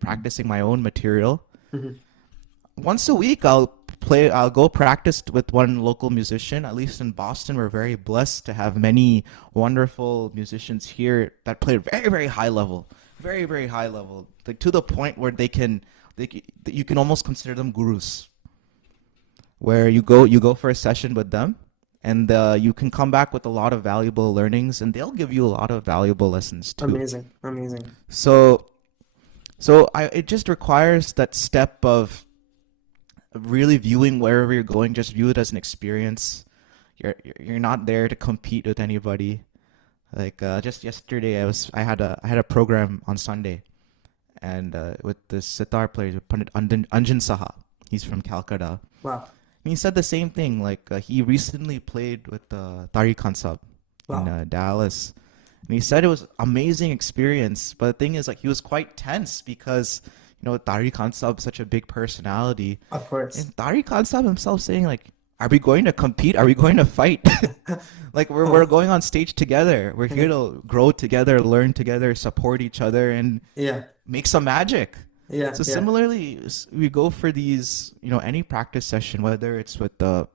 practicing my own material, Hmm. once a week I'll go practice with one local musician. At least in Boston, we're very blessed to have many wonderful musicians here that play very, very high level, very, very high level, like to the point where you can almost consider them gurus, where you go for a session with them, and you can come back with a lot of valuable learnings, and they'll give you a lot of valuable lessons too. Amazing, amazing. So it just requires that step of really viewing wherever you're going. Just view it as an experience. You're not there to compete with anybody. Like just yesterday, I had a program on Sunday, and with this sitar player, Pandit Anjan Saha. He's from Calcutta. Wow, And he said the same thing. Like he recently played with Tariq Khansab in wow, Dallas, and he said it was amazing experience. But the thing is, like, he was quite tense because Tariq Khansab is such a big personality, of course. and Tariq Khansab himself saying like, "Are we going to compete? Are we going to fight? Like we're Oh, going on stage together. We're here to grow together, learn together, support each other, and yeah, make some magic." yeah, So yeah, similarly, we go for these, any practice session, whether it's with a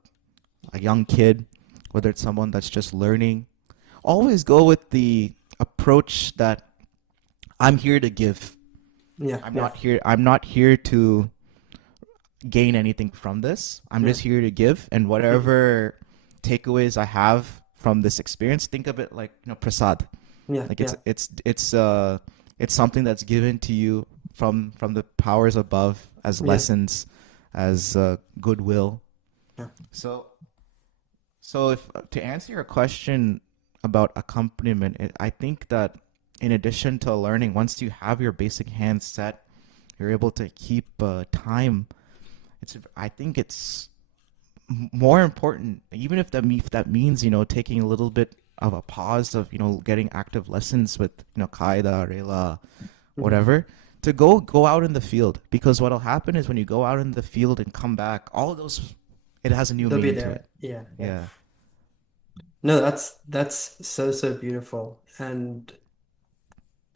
young kid, whether it's someone that's just learning, always go with the approach that I'm here to give. yeah, I'm yeah, not here. I'm not here to gain anything from this. I'm yeah. just here to give, and Mhm. whatever takeaways I have from this experience, think of it like prasad. Yeah, Like yeah, it's something that's given to you from the powers above as yeah, lessons, as goodwill. yeah. So so if to answer your question about accompaniment, I think that in addition to learning, once you have your basic hands set, you're able to keep time. I think it's more important, even if that means taking a little bit of a pause of getting active lessons with qaida, rela, Mhm. whatever, to go out in the field, because what'll happen is when you go out in the field and come back, all of those, it has a new They'll be meaning to it. there. Yeah, yeah. Yeah. No, that's so, so beautiful. And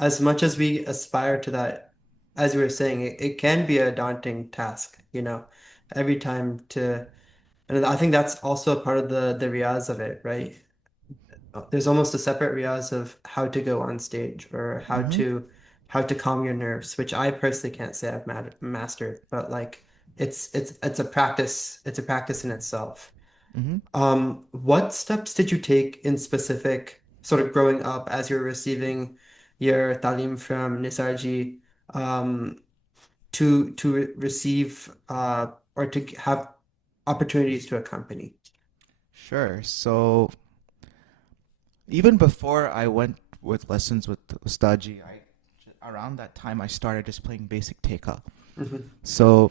as much as we aspire to that, as you were saying, it can be a daunting task, every time and I think that's also a part of the riyaaz of it, right? There's almost a separate riyaaz of how to go on stage or Mm-hmm. how to calm your nerves, which I personally can't say I've mastered, but like it's a practice in itself. Mm-hmm. What steps did you take in specific, sort of growing up as you were receiving your Taalim from Nissarji, um, to receive or to have opportunities to accompany? Sure. So even before I went with lessons with Ustadji, around that time I started just playing basic teka. Hmm. So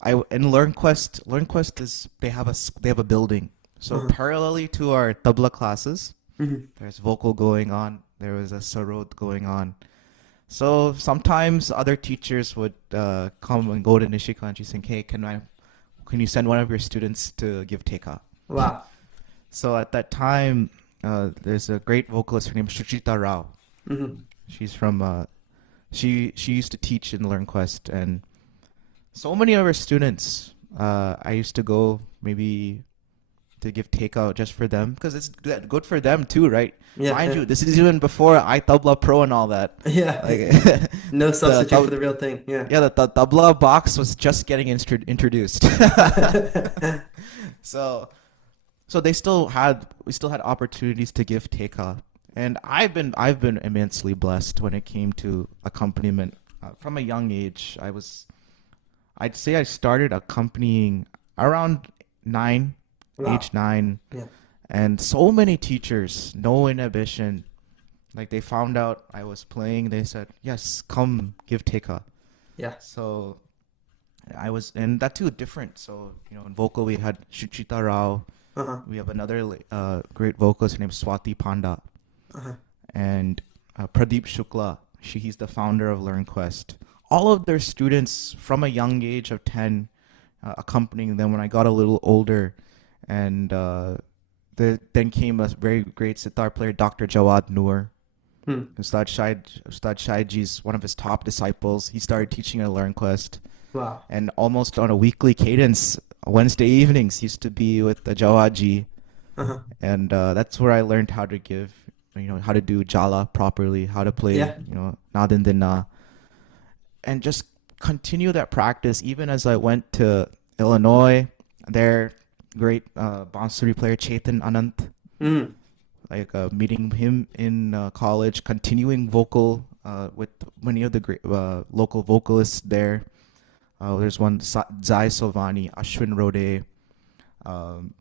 I in LearnQuest is they have a building. So Uh-huh. parallelly to our tabla classes, Hmm. there's vocal going on. There was a sarod going on. So sometimes other teachers would come and go to Nishika and she's saying, "Hey, can you send one of your students to give teka?" Wow. So at that time, there's a great vocalist. Her name is Shuchita Rao. Hmm. She's from she used to teach in LearnQuest, and so many of her students. I used to go maybe to give takeout just for them because it's good for them too, right? Yeah, Mind yeah. you, this is even before I Tabla Pro and all that. Yeah. Like No the substitute for the real thing. Yeah. yeah, the Tabla box was just getting introduced. So we still had opportunities to give teka, and I've been immensely blessed when it came to accompaniment. From a young age, I'd say I started accompanying around nine, age Wow. 9, Yeah. and so many teachers, no inhibition. Like they found out I was playing, they said, "Yes, come give teka." Yeah. So and that too different. So in vocal we had Shuchita Rao. Uh-huh. We have another great vocalist named Swati Panda, Uh-huh. and Pradeep Shukla. He's the founder of LearnQuest. All of their students from a young age of 10, accompanying them when I got a little older, and then came a very great sitar player, Dr. Jawad Noor. Hmm. Ustad Shahiji's one of his top disciples. He started teaching at Learn Quest, Wow. and almost on a weekly cadence, Wednesday evenings used to be with the Jawaji, Uh-huh. and that's where I learned how to give, how to do jala properly, how to play, Yeah. nadin dinna, and just continue that practice even as I went to Illinois. Their great Bansuri player Chetan Anant, Mm. like meeting him in college, continuing vocal with many of the great local vocalists there. There's one Zai Sovani, Ashwin Rode, um,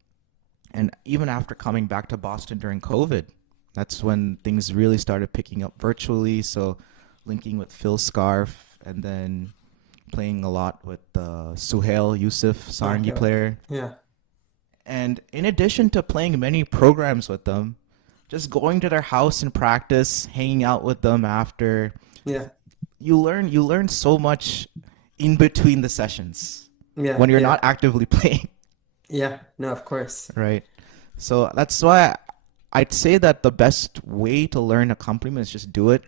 and even after coming back to Boston during COVID, that's when things really started picking up virtually. So linking with Phil Scarf, and then playing a lot with Suhail Yusuf, Sarangi Okay. player. Yeah. And in addition to playing many programs with them, just going to their house and practice, hanging out with them after, Yeah. you learn so much in between the sessions Yeah. when you're Yeah. not actively playing, Yeah. No, of course. right? So that's why I'd say that the best way to learn accompaniment is just do it.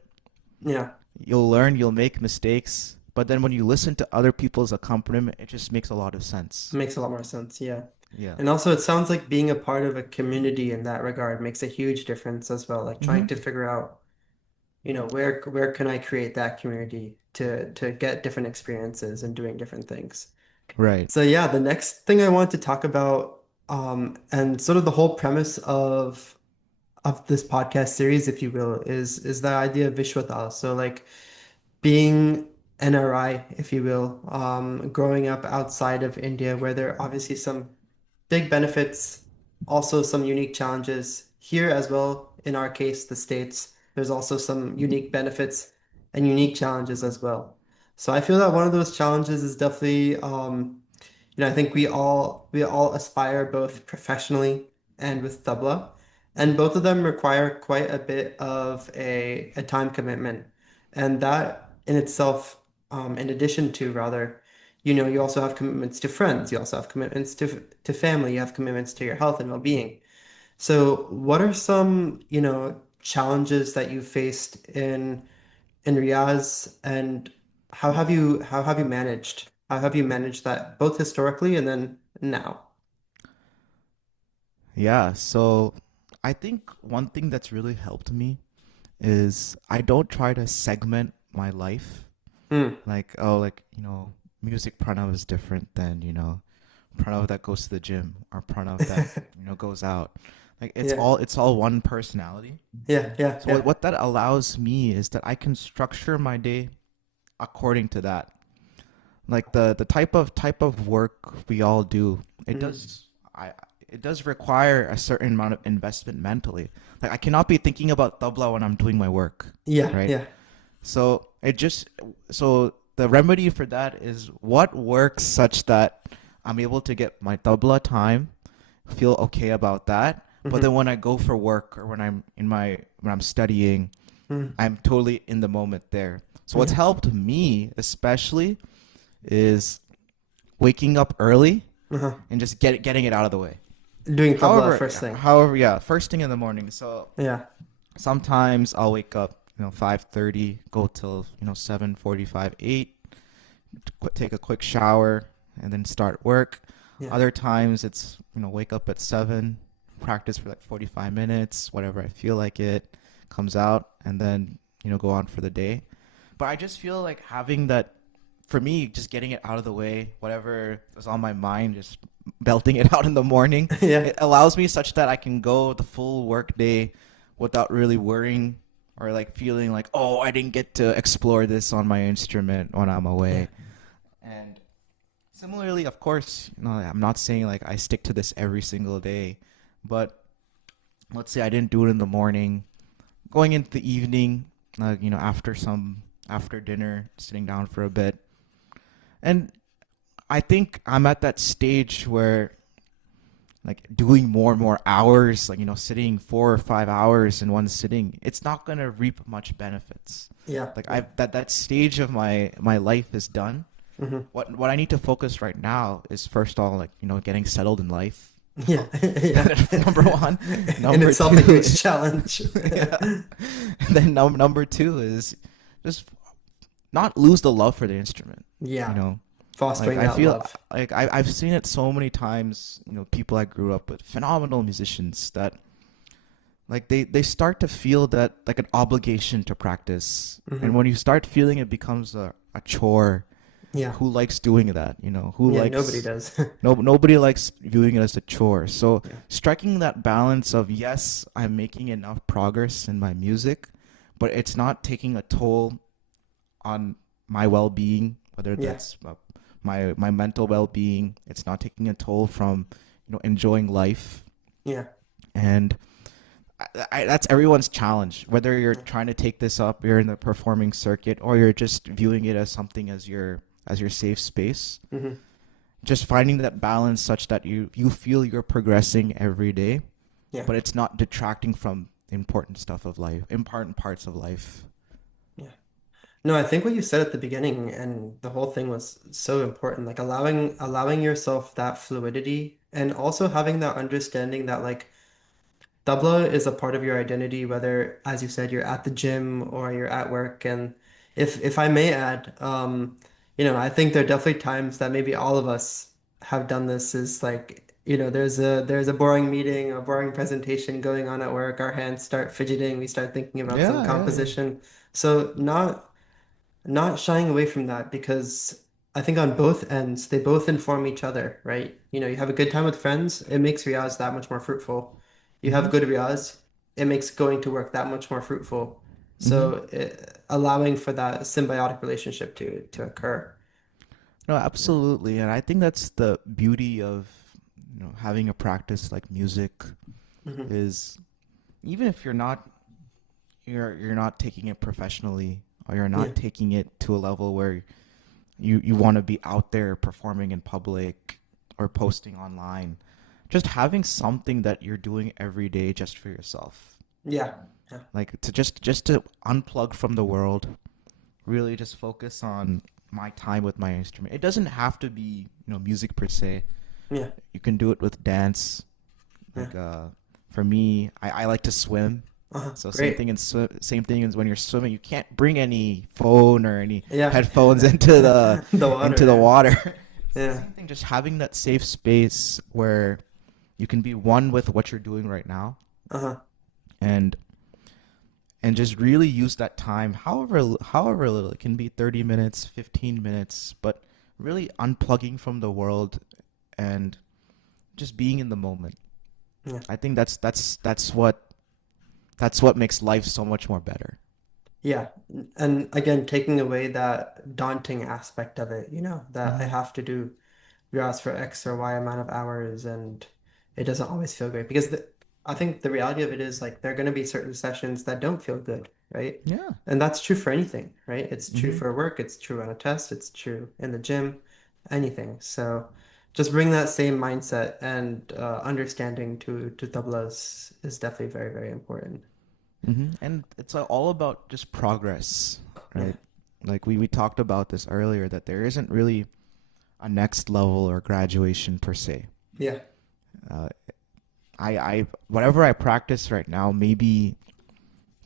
Yeah. You'll learn, you'll make mistakes, but then when you listen to other people's accompaniment, it just makes a lot of sense. Makes a lot more sense. Yeah. Yeah. And also, it sounds like being a part of a community in that regard makes a huge difference as well. Like trying Hmm. to figure out, where can I create that community to get different experiences and doing different things. Right. So yeah, the next thing I want to talk about, and sort of the whole premise of this podcast series, if you will, is the idea of Vishwa Taal. So like being NRI, if you will, growing up outside of India, where there are obviously some big benefits, also some unique challenges. Here as well, in our case, the States, there's also some unique benefits and unique challenges as well. So I feel that one of those challenges is definitely, I think we all aspire both professionally and with tabla, and both of them require quite a bit of a time commitment, and that in itself, in addition to rather, you also have commitments to friends, you also have commitments to family, you have commitments to your health and well-being. So, what are some, challenges that you faced in riyaaz, and how have you managed? How have you managed that both historically and then now? Yeah. So I think one thing that's really helped me is I don't try to segment my life. Mm, Like, oh, like, music Pranav is different than, Pranav that goes to the gym or Pranav that, goes out. Like yeah, it's all one personality. yeah, yeah, So yeah. what that allows me is that I can structure my day according to that. Like the type of work we all do, it Mm, does I it does require a certain amount of investment mentally. Like I cannot be thinking about tabla when I'm doing my work, yeah, right? yeah. So so the remedy for that is what works such that I'm able to get my tabla time, feel okay about that. But then Hmm. when I go for work or when I'm studying, Mm, I'm totally in the moment there. So what's yeah. helped me especially is waking up early Uh-huh. and just getting it out of the way. Doing tabla However, first thing. yeah, first thing in the morning. So Yeah. sometimes I'll wake up, 5:30, go till 7:45, 8, take a quick shower, and then start work. Yeah. Other times it's wake up at 7, practice for like 45 minutes, whatever I feel like it, comes out, and then go on for the day. But I just feel like having that, for me, just getting it out of the way, whatever is on my mind, just belting it out in the morning, Yeah. it allows me such that I can go the full work day without really worrying or like feeling like, oh, I didn't get to explore this on my instrument when I'm Yeah. away. And similarly, of course, I'm not saying like I stick to this every single day, but let's say I didn't do it in the morning, going into the evening, after dinner, sitting down for a bit. And I think I'm at that stage where like doing more and more hours, like sitting 4 or 5 hours in one sitting, it's not gonna reap much benefits. Yeah. Like Yeah. I've that stage of my life is done. Hmm. What I need to focus right now is first of all, like getting settled in life, Yeah, yeah. Number one. In Number itself, a two, huge challenge. yeah. And then number two is just not lose the love for the instrument. You Yeah, know, like fostering I that feel love. like I've seen it so many times. You know, people I grew up with, phenomenal musicians that like they start to feel that like an obligation to practice, and Hmm. when you start feeling it becomes a chore. Yeah, Who likes doing that? You know, who yeah. Nobody likes does. nobody likes viewing it as a chore. So Yeah, striking that balance of yes, I'm making enough progress in my music, but it's not taking a toll on my well-being, whether yeah, that's my mental well-being. It's not taking a toll from enjoying life, yeah, and that's everyone's challenge. Whether you're trying to take this up, you're in the performing circuit, or you're just viewing it as something as your safe space. hmm, Just finding that balance such that you feel you're progressing every day, yeah, but it's not detracting from important stuff of life, important parts of life. yeah. No, I think what you said at the beginning and the whole thing was so important. Like allowing yourself that fluidity and also having that understanding that like Tabla is a part of your identity, whether, as you said, you're at the gym or you're at work. And if I may add, I think there are definitely times that maybe all of us have done this is like, there's a boring meeting, a boring presentation going on at work, our hands start fidgeting, we start thinking about some Yeah, yeah, yeah. composition. So not shying away from that because I think on both ends, they both inform each other, right? You have a good time with friends, it makes riyaaz that much more fruitful. You have Mm-hmm. good riyaaz, it makes going to work that much more fruitful. Mm-hmm. So allowing for that symbiotic relationship to occur. No, Yeah. absolutely, and I think that's the beauty of having a practice like music Hmm. is even if you're not taking it professionally, or you're Yeah. not taking it to a level where you want to be out there performing in public or posting online, just having something that you're doing every day just for yourself, Yeah. Yeah. like to just to unplug from the world, really just focus on my time with my instrument. It doesn't have to be music per se. Yeah. You can do it with dance. Yeah. Like for me, I like to swim. So Great. same thing as when you're swimming, you can't bring any phone or any Yeah. headphones into the The into the water. water. It's the Yeah. Yeah. same thing, just having that safe space where you can be one with what you're doing right now, Uh-huh. and just really use that time, however little. It can be 30 minutes, 15 minutes, but really unplugging from the world and just being in the moment. Yeah. I think that's what makes life so much more better. Yeah. And again, taking away that daunting aspect of it, that I Hmm. have to do you ask for X or Y amount of hours and it doesn't always feel great because I think the reality of it is like there are going to be certain sessions that don't feel good, right? Yeah. And that's true for anything, right? It's true Hmm. for work, it's true on a test, it's true in the gym, anything. So just bring that same mindset and understanding to tablas is definitely very, very important. And it's all about just progress, Yeah. right? Like we talked about this earlier, that there isn't really a next level or graduation per se. Yeah. Uh, I whatever I practice right now, maybe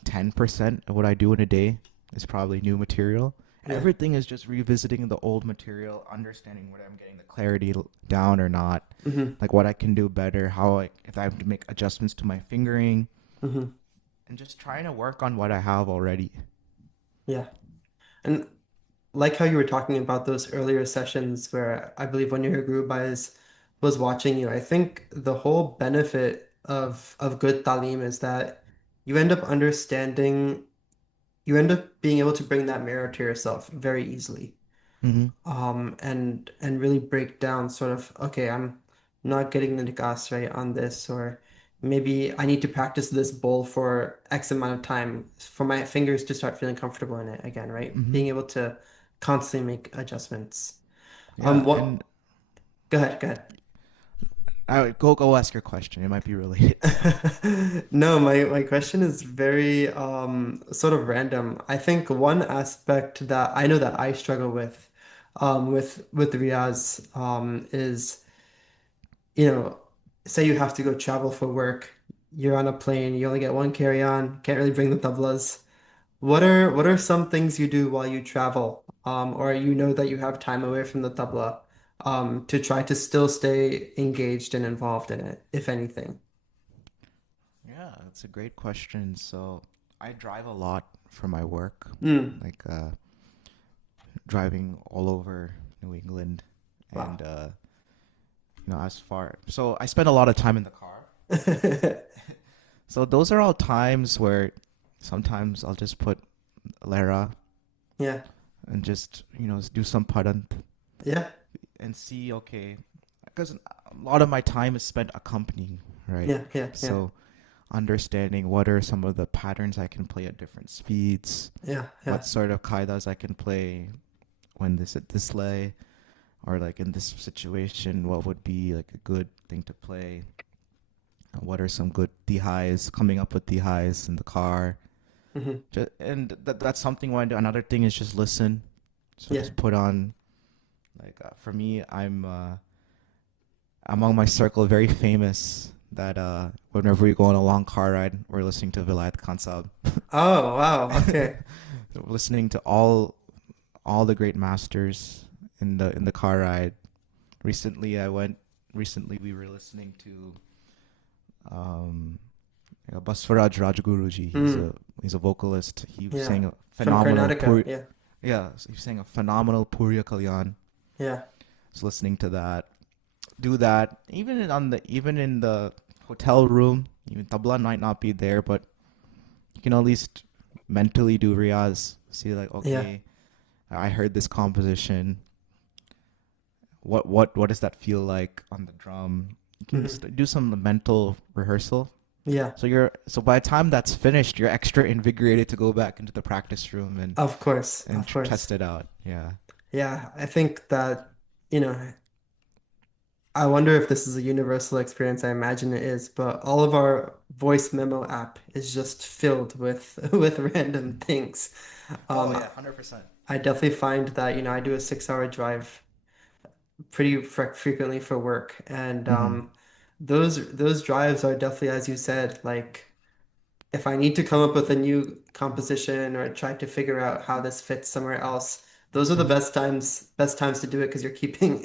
10% of what I do in a day is probably new material. Yeah. Everything is just revisiting the old material, understanding whether I'm getting the clarity down or not, Hmm. like what I can do better, if I have to make adjustments to my fingering, Hmm. and just trying to work on what I have already. Yeah. And like how you were talking about those earlier sessions where I believe one of your group guys was watching you, I think the whole benefit of good talim is that you end up understanding, you end up being able to bring that mirror to yourself very easily. Hmm. And really break down sort of, okay, I'm not getting the nikas right on this, or maybe I need to practice this bowl for X amount of time for my fingers to start feeling comfortable in it again, right? Hmm. Being able to constantly make adjustments. Yeah, What? and Go ahead, go ahead. I go ask your question. It might be related. No, my question is very sort of random. I think one aspect that I know that I struggle with Riaz is you know say you have to go travel for work. You're on a plane, you only get one carry-on, can't really bring the tablas. What are some things you do while you travel? Or you know that you have time away from the tabla, to try to still stay engaged and involved in it, if anything. Yeah, that's a great question. So I drive a lot for my work, Mm, like driving all over New England, wow. and as far. So I spend a lot of time in the car. So those are all times where sometimes I'll just put Lara Yeah. and just do some padant Yeah. and see, okay, because a lot of my time is spent accompanying, right? Yeah. Yeah. Yeah. So understanding what are some of the patterns I can play at different speeds, Yeah. what Yeah. sort of kaidas I can play when this at this lay, or like in this situation, what would be like a good thing to play? What are some good highs? Coming up with highs in the car, Hmm. and that's something. When another thing is just listen. So Yeah. just put on like for me, I'm among my circle very famous that whenever we go on a long car ride, we're listening to Vilayat Khansab. Oh, wow. Okay. Listening to all the great masters in the car ride. Recently we were listening to um Baswaraj Rajguruji. Mm, He's a vocalist. He yeah. sang a From phenomenal Karnataka. Puri. Yeah. Yeah, he sang a phenomenal Puriya Kalyan. Yeah. So listening to that, do that even in the hotel room. Even tabla might not be there, but you can at least mentally do riyaaz. See like, Yeah. okay, I heard this composition. What does that feel like on the drum? You can Hmm. just do some mental rehearsal. Yeah. So by the time that's finished, you're extra invigorated to go back into the practice room Of course. and Of course. test it out. Yeah. Yeah. I think that, you know, I wonder if this is a universal experience. I imagine it is, but all of our voice memo app is just filled with with random things. Oh Um, yeah, 100%. I definitely find that, I do a 6 hour drive pretty frequently for work, and Mm-hmm. those drives are definitely, as you said, like if I need to come up with a new composition or try to figure out how this fits somewhere else, those are the best times to do it because you're keeping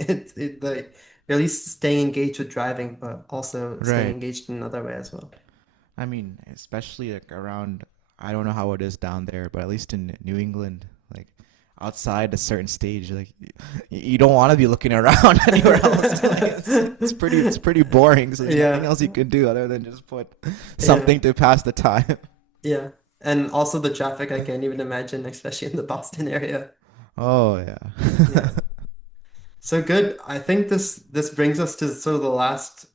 you're at least staying engaged with driving, but also staying Right. engaged in another way as well. I mean, especially like around, I don't know how it is down there, but at least in New England, like outside a certain stage, like you don't want to be looking around anywhere else. Like, it's pretty boring. So there's nothing Yeah, else you can do other than just put yeah, something to pass the time. yeah. And also the traffic, I can't even imagine, especially in the Boston area. Oh yeah. Yeah. So good. I think this brings us to sort of the last.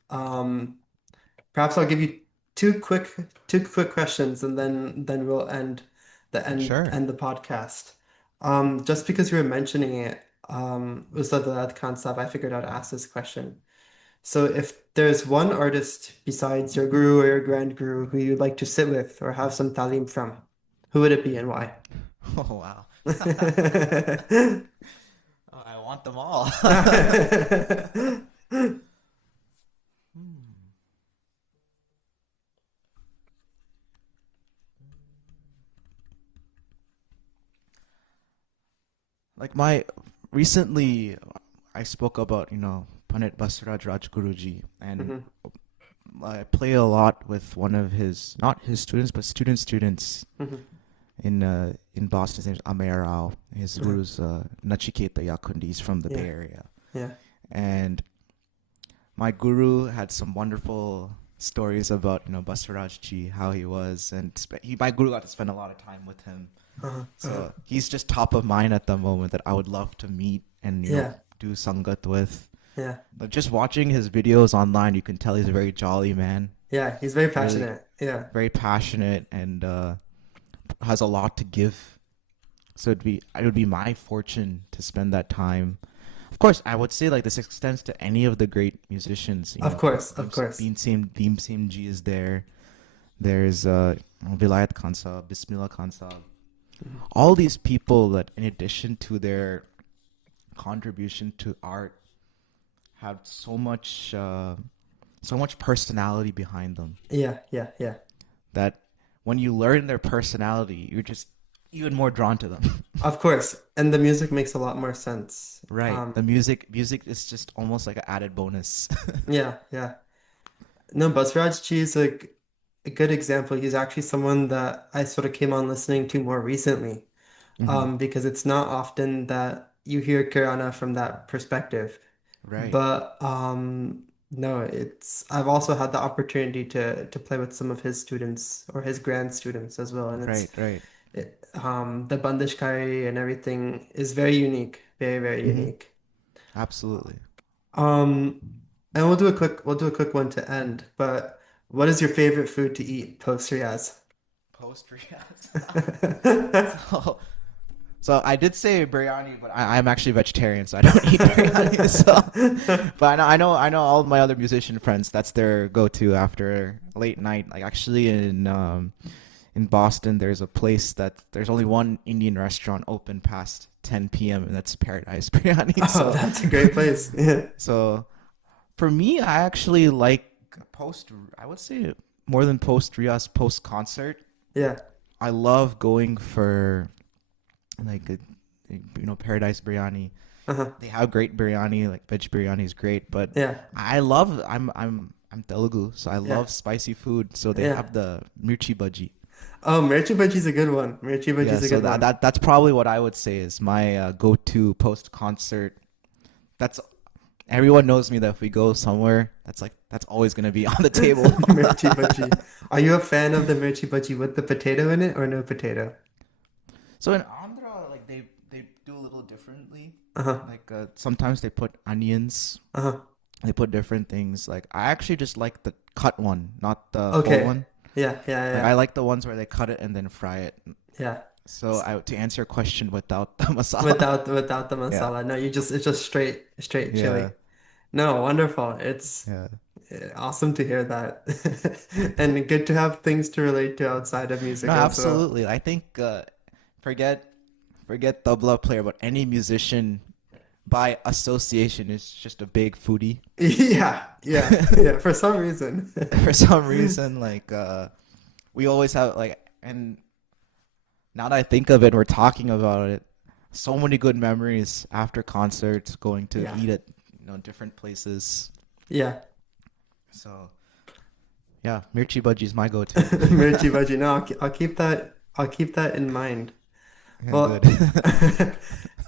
Perhaps I'll give you two quick two quick questions, and then we'll Sure. end the podcast. Just because you were mentioning it, Ustad Shabir, I figured I'd ask this question. So, if there's one artist besides your guru or your grand guru who you'd like to sit with or have some talim from, who would it be and why? Oh wow. Oh, I want them all. Hmm. Like my recently, I spoke about Pandit Basraj Rajguruji, and Mhm, I play a lot with one of his not his students but students mhm, in Boston. His name's Amer Rao. His uh, guru's Nachiketa Yakundi. He's from the Bay yeah, Area, yeah. and my guru had some wonderful stories about Basaraj ji, how he was, and my guru got to spend a lot of time with him. Uh-huh, uh-huh. So he's just top of mind at the moment that I would love to meet and Yeah, do sangat with. yeah, But just watching his videos online, you can tell he's a very jolly man. yeah. He's very Really, passionate. Yeah, very passionate and has a lot to give. So it would be my fortune to spend that time. Of course, I would say like this extends to any of the great musicians. of course, of course. Beam Sim G is there. There's Vilayat Khansab, Bismillah Khansab. Mhm. All these people that, in addition to their contribution to art, have so much personality behind them Yeah, yeah, yeah. that when you learn their personality, you're just even more drawn to them. Of course. And the music makes a lot more sense. Right. The music is just almost like an added bonus. Yeah, yeah. No, Buzzraj Chi is a good example. He's actually someone that I sort of came on listening to more recently. Hmm. Because it's not often that you hear Kirana from that perspective. Right. But no, it's I've also had the opportunity to play with some of his students or his grand students as well, and Right. Right. the Bandishkari and everything is very unique, very, very Hmm. unique. Absolutely. Um, and we'll do a quick one to end. But what is your favorite food to eat post Riyaz? Post Riaz. So, so I did say biryani, but I'm actually vegetarian, so I don't eat biryani. So, but I know all of my other musician friends. That's their go-to after late night. Like actually in Boston, there's a place that there's only one Indian restaurant open past 10 p.m. and that's Paradise Biryani. Oh, that's a great place. Yeah. So for me, I actually like post. I would say more than post Riaz, post concert. Yeah. I love going for like Paradise Biryani. Uh-huh. They have great biryani, like veg biryani is great, but Yeah. I'm Telugu, so I Yeah. love spicy food. So they Yeah. have the mirchi bhaji. Oh, Mirchi Bhaji's a good one. Mirchi Yeah, Bhaji's a so good one. that's probably what I would say is my go-to post-concert. That's everyone knows me that if we go somewhere, that's always gonna be on the table. Mirchi Bhaji. Are you a fan of the Mirchi Bhaji with the potato in it or no potato? So in Andhra, like they do a little differently. Uh-huh. Like sometimes they put onions. Uh-huh. They put different things. Like I actually just like the cut one, not the whole Okay. one. Yeah, yeah, Like yeah. I like the ones where they cut it and then fry it. Yeah. So S- I to answer your question without the masala. without the Yeah. masala. No, it's just straight Yeah. chili. No, wonderful. It's Yeah. awesome to hear that. And good to have things to relate to outside of No, music as well. absolutely. I think forget forget tabla player, but any musician by association is just a big foodie. Yeah, yeah, yeah, for some reason. For some reason, like we always have like, and now that I think of it, we're talking about it. So many good memories after concerts, going to Yeah. eat at different places. Yeah. So yeah, mirchi bhaji is my go-to. Mirchi Bhaji. No, I'll keep that in mind. Yeah, good. Well,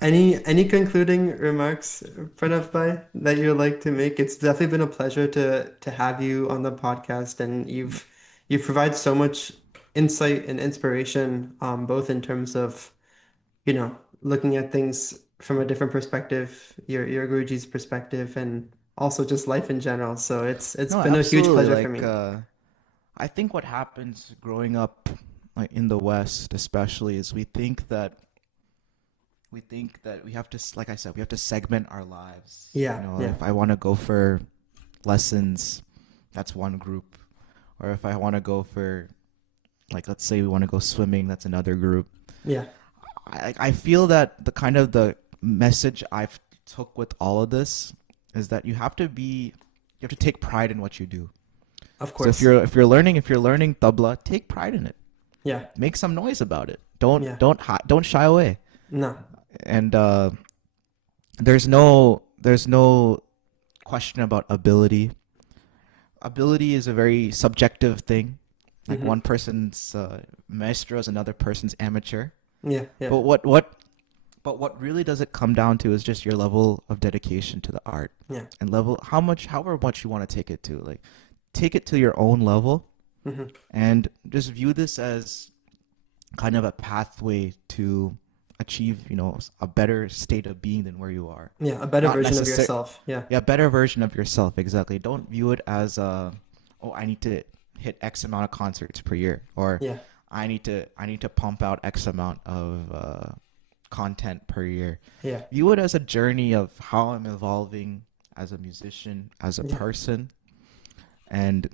any concluding remarks, Pranav Bhai, that you'd like to make? It's definitely been a pleasure to have you on the podcast, and you've provided so much insight and inspiration, both in terms of, looking at things from a different perspective, your Guruji's perspective, and also just life in general. So it's No, been a huge absolutely. pleasure for Like me. I think what happens growing up like in the West especially is we think that we have to like I said, we have to segment our lives. Yeah, yeah, If I want to go for lessons, that's one group. Or if I want to go for like let's say we want to go swimming, that's another group. yeah, I feel that the message I've took with all of this is that you have to take pride in what you do. of So course. if you're learning tabla, take pride in it. Yeah, Make some noise about it. yeah, Don't shy away. no, And there's no question about ability. Ability is a very subjective thing. Like hmm one person's maestro is another person's amateur. yeah, yeah, But what really does it come down to is just your level of dedication to the art yeah, and however much you want to take it to. Like take it to your own level hmm and just view this as kind of a pathway to achieve, a better state of being than where you are. yeah, a better Not version of necessary, yourself. Yeah, yeah, better version of yourself. Exactly. Don't view it as oh, I need to hit X amount of concerts per year, or yeah, I need to pump out X amount of content per year. yeah, View it as a journey of how I'm evolving as a musician, as a yeah, person, and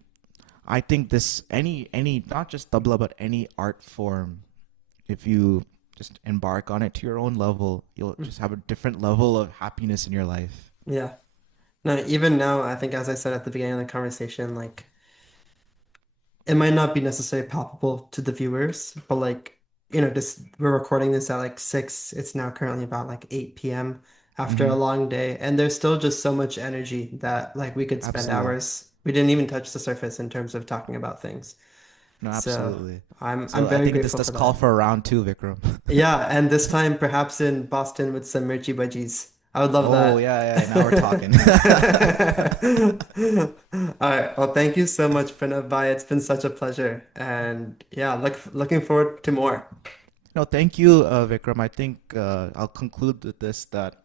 I think this any not just tabla but any art form, if you just embark on it to your own level, you'll mm, just have a different level of happiness in your life. yeah. No, even now, I think as I said at the beginning of the conversation, like it might not be necessarily palpable to the viewers, but like, this we're recording this at like 6. It's now currently about like 8 p.m. after a Hmm. long day, and there's still just so much energy that like we could spend Absolutely. hours. We didn't even touch the surface in terms of talking about things. No, So absolutely. I'm So I very think this grateful does for call that. for a round two, Vikram. Yeah, and this time perhaps in Boston with some mirchi bhajis. I would love Oh, that. yeah, yeah. Now we're talking. All right. Well, thank you so much, Pranav. Bye. It's been such a pleasure. And yeah, looking forward to more. No, thank you, Vikram. I think I'll conclude with this that,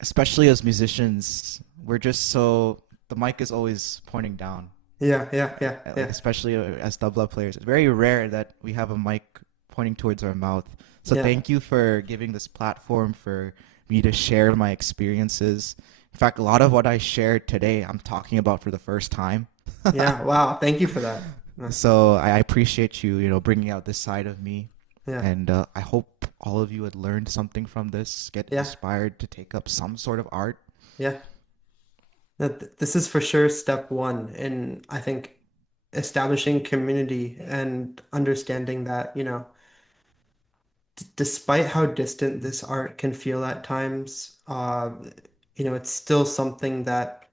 especially as musicians, we're just so the mic is always pointing down. Yeah, yeah, yeah, Like yeah, especially as tabla players, it's very rare that we have a mic pointing towards our mouth. So yeah, thank you for giving this platform for me to share my experiences. In fact, a lot of what I shared today, I'm talking about for the first time. yeah. Wow. Thank you for that. So I appreciate you, bringing out this side of me. Yeah, And I hope all of you had learned something from this, get yeah, inspired to take up some sort of art. yeah. This is for sure step one in, I think, establishing community and understanding that, despite how distant this art can feel at times, it's still something that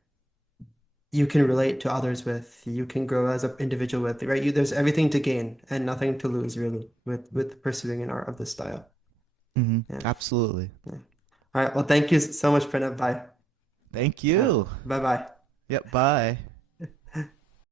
you can relate to others with, you can grow as an individual with, right? There's everything to gain and nothing to lose really with pursuing an art of this style. Yeah. Absolutely. Yeah. All right. Well, thank you so much, Pranav. Bye. Thank you. Bye bye. Yep, bye.